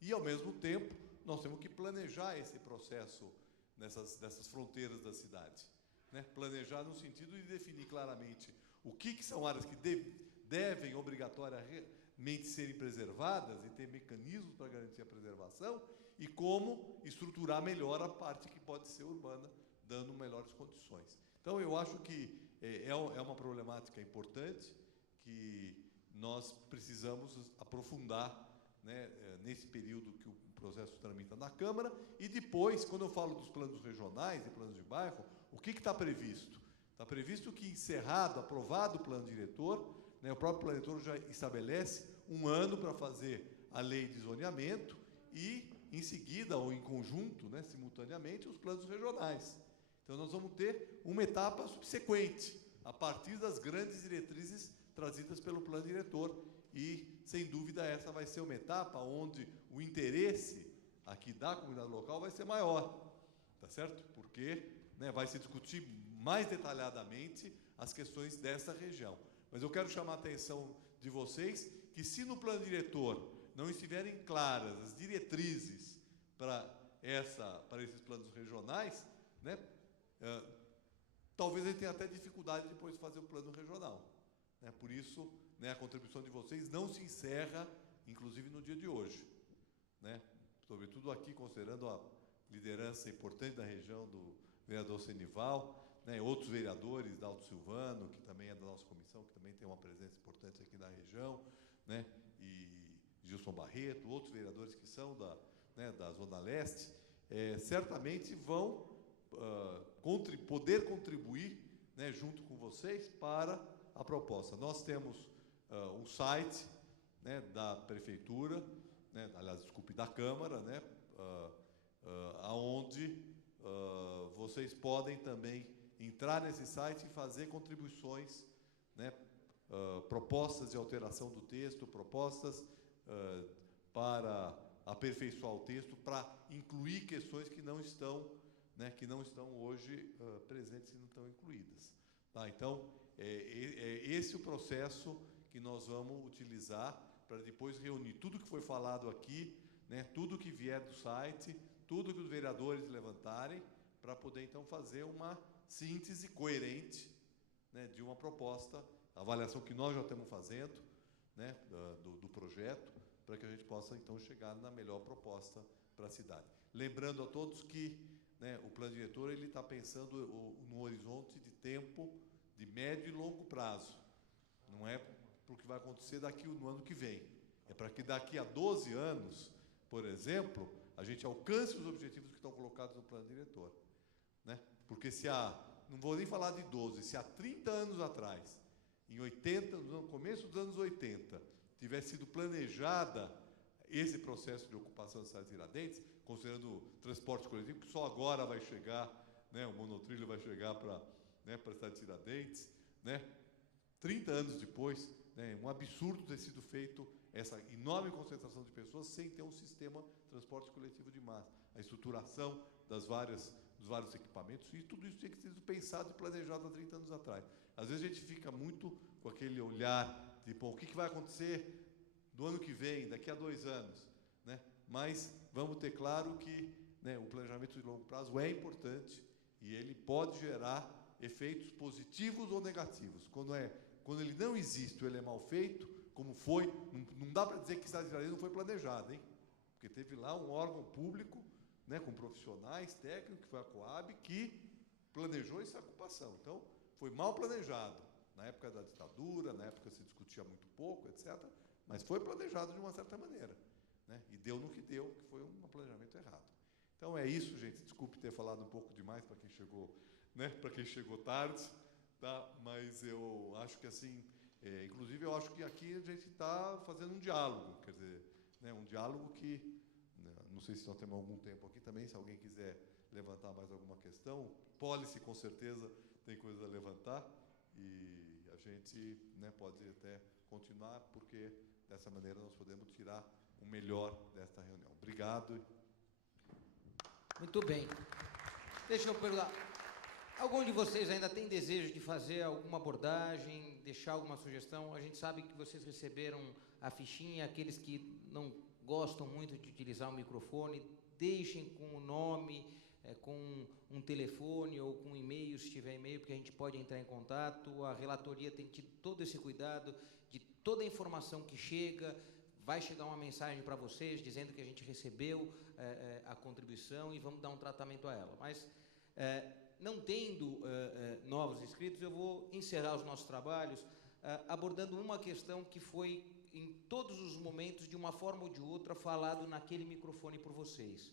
E, ao mesmo tempo, nós temos que planejar esse processo dessas fronteiras da cidade, né? Planejar no sentido de definir claramente o que são áreas que devem obrigatoriamente serem preservadas e ter mecanismos para garantir a preservação e como estruturar melhor a parte que pode ser urbana, dando melhores condições. Então, eu acho que é uma problemática importante que nós precisamos aprofundar, né, nesse período que o processo tramita na Câmara. E depois, quando eu falo dos planos regionais e planos de bairro, o que está previsto? Está previsto que, encerrado, aprovado o plano diretor, né, o próprio plano diretor já estabelece um ano para fazer a lei de zoneamento e, em seguida, ou em conjunto, né, simultaneamente, os planos regionais. Então, nós vamos ter uma etapa subsequente, a partir das grandes diretrizes trazidas pelo plano diretor. E, sem dúvida, essa vai ser uma etapa onde o interesse aqui da comunidade local vai ser maior, tá certo? Porque, né, vai se discutir mais detalhadamente as questões dessa região. Mas eu quero chamar a atenção de vocês que, se no plano diretor não estiverem claras as diretrizes para esses planos regionais, né? Talvez ele tenha até dificuldade depois de fazer o plano regional, né? Por isso, né, a contribuição de vocês não se encerra, inclusive no dia de hoje, né? Sobretudo aqui, considerando a liderança importante da região do vereador Senival, né, outros vereadores, Dalto Silvano, que também é da nossa comissão, que também tem uma presença importante aqui na região, né, e Gilson Barreto, outros vereadores que são da Zona Leste, certamente vão poder contribuir, né, junto com vocês para a proposta. Nós temos um site, né, da Prefeitura, né, aliás, desculpe, da Câmara, né, aonde vocês podem também entrar nesse site e fazer contribuições, né, propostas de alteração do texto, propostas para aperfeiçoar o texto, para incluir questões que não estão, né, hoje presentes e não estão incluídas. Tá? Então, é esse o processo que nós vamos utilizar para depois reunir tudo que foi falado aqui, né, tudo que vier do site, tudo que os vereadores levantarem, para poder, então, fazer uma síntese coerente, né, de uma proposta, avaliação que nós já estamos fazendo, né, do projeto, para que a gente possa, então, chegar na melhor proposta para a cidade. Lembrando a todos que, né, o plano diretor ele está pensando no horizonte de tempo de médio e longo prazo. Não é para o que vai acontecer no ano que vem. É para que daqui a 12 anos, por exemplo, a gente alcance os objetivos que estão colocados no plano diretor. Né? Porque não vou nem falar de 12, se há 30 anos atrás, no começo dos anos 80, tivesse sido planejada esse processo de ocupação da cidade de Tiradentes, considerando o transporte coletivo, que só agora vai chegar, né, o monotrilho vai chegar para, né, a cidade de Tiradentes, né, 30 anos depois, né, um absurdo ter sido feito essa enorme concentração de pessoas sem ter um sistema de transporte coletivo de massa. A estruturação dos vários equipamentos, e tudo isso tinha que ter sido pensado e planejado há 30 anos atrás. Às vezes a gente fica muito com aquele olhar de, bom, o que vai acontecer do ano que vem, daqui a 2 anos, né? Mas vamos ter claro que, né, o planejamento de longo prazo é importante e ele pode gerar efeitos positivos ou negativos. Quando ele não existe ou ele é mal feito, como foi, não dá para dizer que a cidade de Tiradentes não foi planejada, hein? Porque teve lá um órgão público, né, com profissionais técnicos, que foi a Coab, que planejou essa ocupação. Então, foi mal planejado. Na época da ditadura, na época se discutia muito pouco, etc., mas foi planejado de uma certa maneira, né? E deu no que deu, que foi um planejamento errado. Então é isso, gente. Desculpe ter falado um pouco demais para quem chegou, né, para quem chegou tarde, tá? Mas eu acho que assim, inclusive eu acho que aqui a gente está fazendo um diálogo, quer dizer, né, um diálogo que, né, não sei se nós temos algum tempo aqui também, se alguém quiser levantar mais alguma questão, policy com certeza tem coisa a levantar e a gente, né, pode até continuar, porque dessa maneira nós podemos tirar o melhor desta reunião. Obrigado. Muito bem. Deixa eu perguntar. Algum de vocês ainda tem desejo de fazer alguma abordagem, deixar alguma sugestão? A gente sabe que vocês receberam a fichinha, aqueles que não gostam muito de utilizar o microfone, deixem com o nome, com um telefone ou com um e-mail, se tiver e-mail, porque a gente pode entrar em contato. A relatoria tem tido todo esse cuidado de toda a informação que chega, vai chegar uma mensagem para vocês dizendo que a gente recebeu a contribuição e vamos dar um tratamento a ela. Mas, não tendo novos inscritos, eu vou encerrar os nossos trabalhos abordando uma questão que foi, em todos os momentos, de uma forma ou de outra, falado naquele microfone por vocês.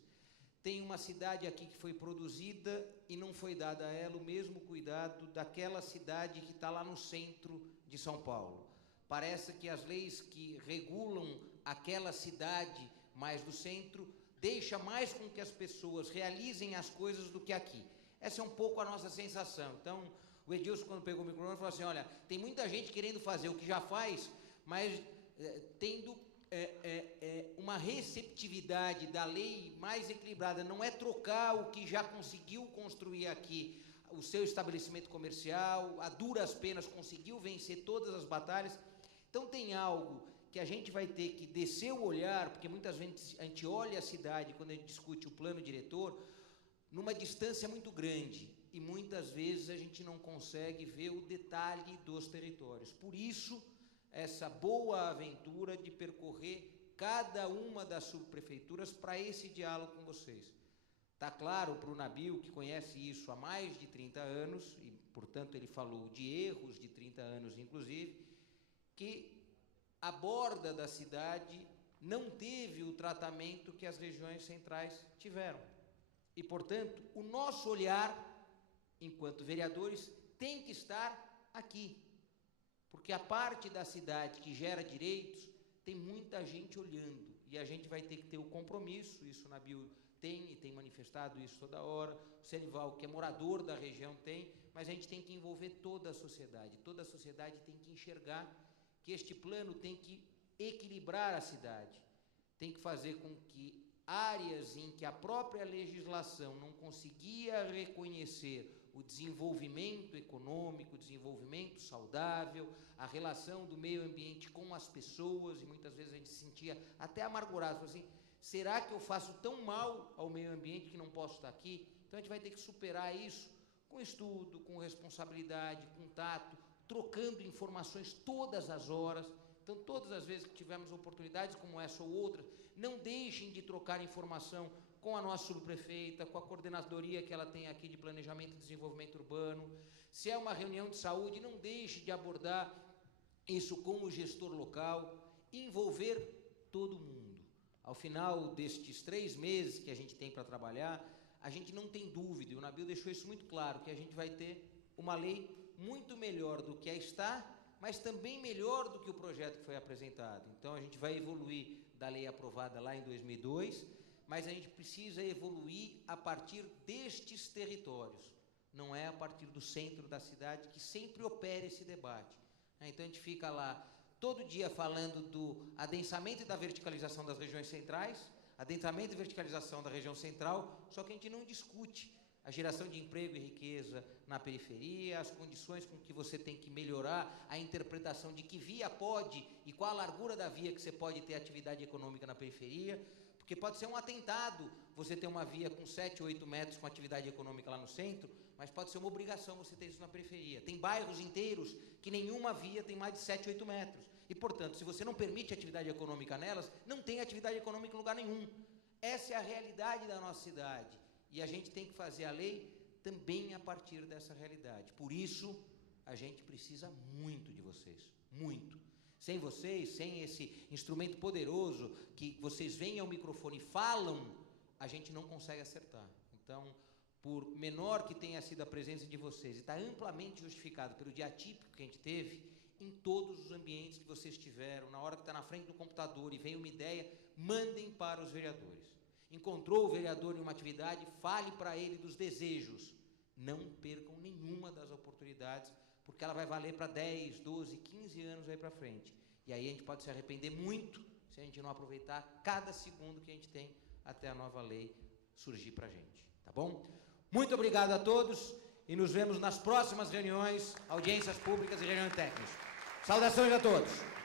Tem uma cidade aqui que foi produzida e não foi dado a ela o mesmo cuidado daquela cidade que está lá no centro de São Paulo. Parece que as leis que regulam aquela cidade mais do centro deixa mais com que as pessoas realizem as coisas do que aqui. Essa é um pouco a nossa sensação. Então, o Edilson, quando pegou o microfone, falou assim, olha, tem muita gente querendo fazer o que já faz, mas tendo uma receptividade da lei mais equilibrada. Não é trocar o que já conseguiu construir aqui, o seu estabelecimento comercial, a duras penas conseguiu vencer todas as batalhas. Então tem algo que a gente vai ter que descer o olhar, porque muitas vezes a gente olha a cidade, quando a gente discute o plano diretor, numa distância muito grande, e muitas vezes a gente não consegue ver o detalhe dos territórios. Por isso, essa boa aventura de percorrer cada uma das subprefeituras para esse diálogo com vocês. Está claro para o Nabil, que conhece isso há mais de 30 anos, e, portanto, ele falou de erros de 30 anos, inclusive, que a borda da cidade não teve o tratamento que as regiões centrais tiveram. E, portanto, o nosso olhar, enquanto vereadores, tem que estar aqui. Porque a parte da cidade que gera direitos, tem muita gente olhando. E a gente vai ter que ter o compromisso, isso o Nabil tem, e tem manifestado isso toda hora, o Senival, que é morador da região, tem, mas a gente tem que envolver toda a sociedade. Toda a sociedade tem que enxergar que este plano tem que equilibrar a cidade, tem que fazer com que áreas em que a própria legislação não conseguia reconhecer o desenvolvimento econômico, o desenvolvimento saudável, a relação do meio ambiente com as pessoas, e muitas vezes a gente se sentia até amargurado, assim, será que eu faço tão mal ao meio ambiente que não posso estar aqui? Então a gente vai ter que superar isso com estudo, com responsabilidade, com tato, trocando informações todas as horas. Então, todas as vezes que tivermos oportunidades como essa ou outra, não deixem de trocar informação com a nossa subprefeita, com a coordenadoria que ela tem aqui de Planejamento e Desenvolvimento Urbano. Se é uma reunião de saúde, não deixe de abordar isso com o gestor local, envolver todo mundo. Ao final destes 3 meses que a gente tem para trabalhar, a gente não tem dúvida, e o Nabil deixou isso muito claro, que a gente vai ter uma lei muito melhor do que a está, mas também melhor do que o projeto que foi apresentado. Então, a gente vai evoluir da lei aprovada lá em 2002, mas a gente precisa evoluir a partir destes territórios, não é a partir do centro da cidade, que sempre opera esse debate. Então, a gente fica lá todo dia falando do adensamento e da verticalização das regiões centrais, adensamento e verticalização da região central, só que a gente não discute a geração de emprego e riqueza na periferia, as condições com que você tem que melhorar a interpretação de que via pode e qual a largura da via que você pode ter atividade econômica na periferia, porque pode ser um atentado você ter uma via com 7, 8 metros com atividade econômica lá no centro, mas pode ser uma obrigação você ter isso na periferia. Tem bairros inteiros que nenhuma via tem mais de 7, 8 metros. E, portanto, se você não permite atividade econômica nelas, não tem atividade econômica em lugar nenhum. Essa é a realidade da nossa cidade. E a gente tem que fazer a lei também a partir dessa realidade. Por isso, a gente precisa muito de vocês, muito. Sem vocês, sem esse instrumento poderoso que vocês vêm ao microfone e falam, a gente não consegue acertar. Então, por menor que tenha sido a presença de vocês, e está amplamente justificado pelo dia atípico que a gente teve, em todos os ambientes que vocês tiveram, na hora que está na frente do computador e vem uma ideia, mandem para os vereadores. Encontrou o vereador em uma atividade, fale para ele dos desejos. Não percam nenhuma das oportunidades, porque ela vai valer para 10, 12, 15 anos aí para frente. E aí a gente pode se arrepender muito se a gente não aproveitar cada segundo que a gente tem até a nova lei surgir para a gente. Tá bom? Muito obrigado a todos e nos vemos nas próximas reuniões, audiências públicas e reuniões técnicas. Saudações a todos!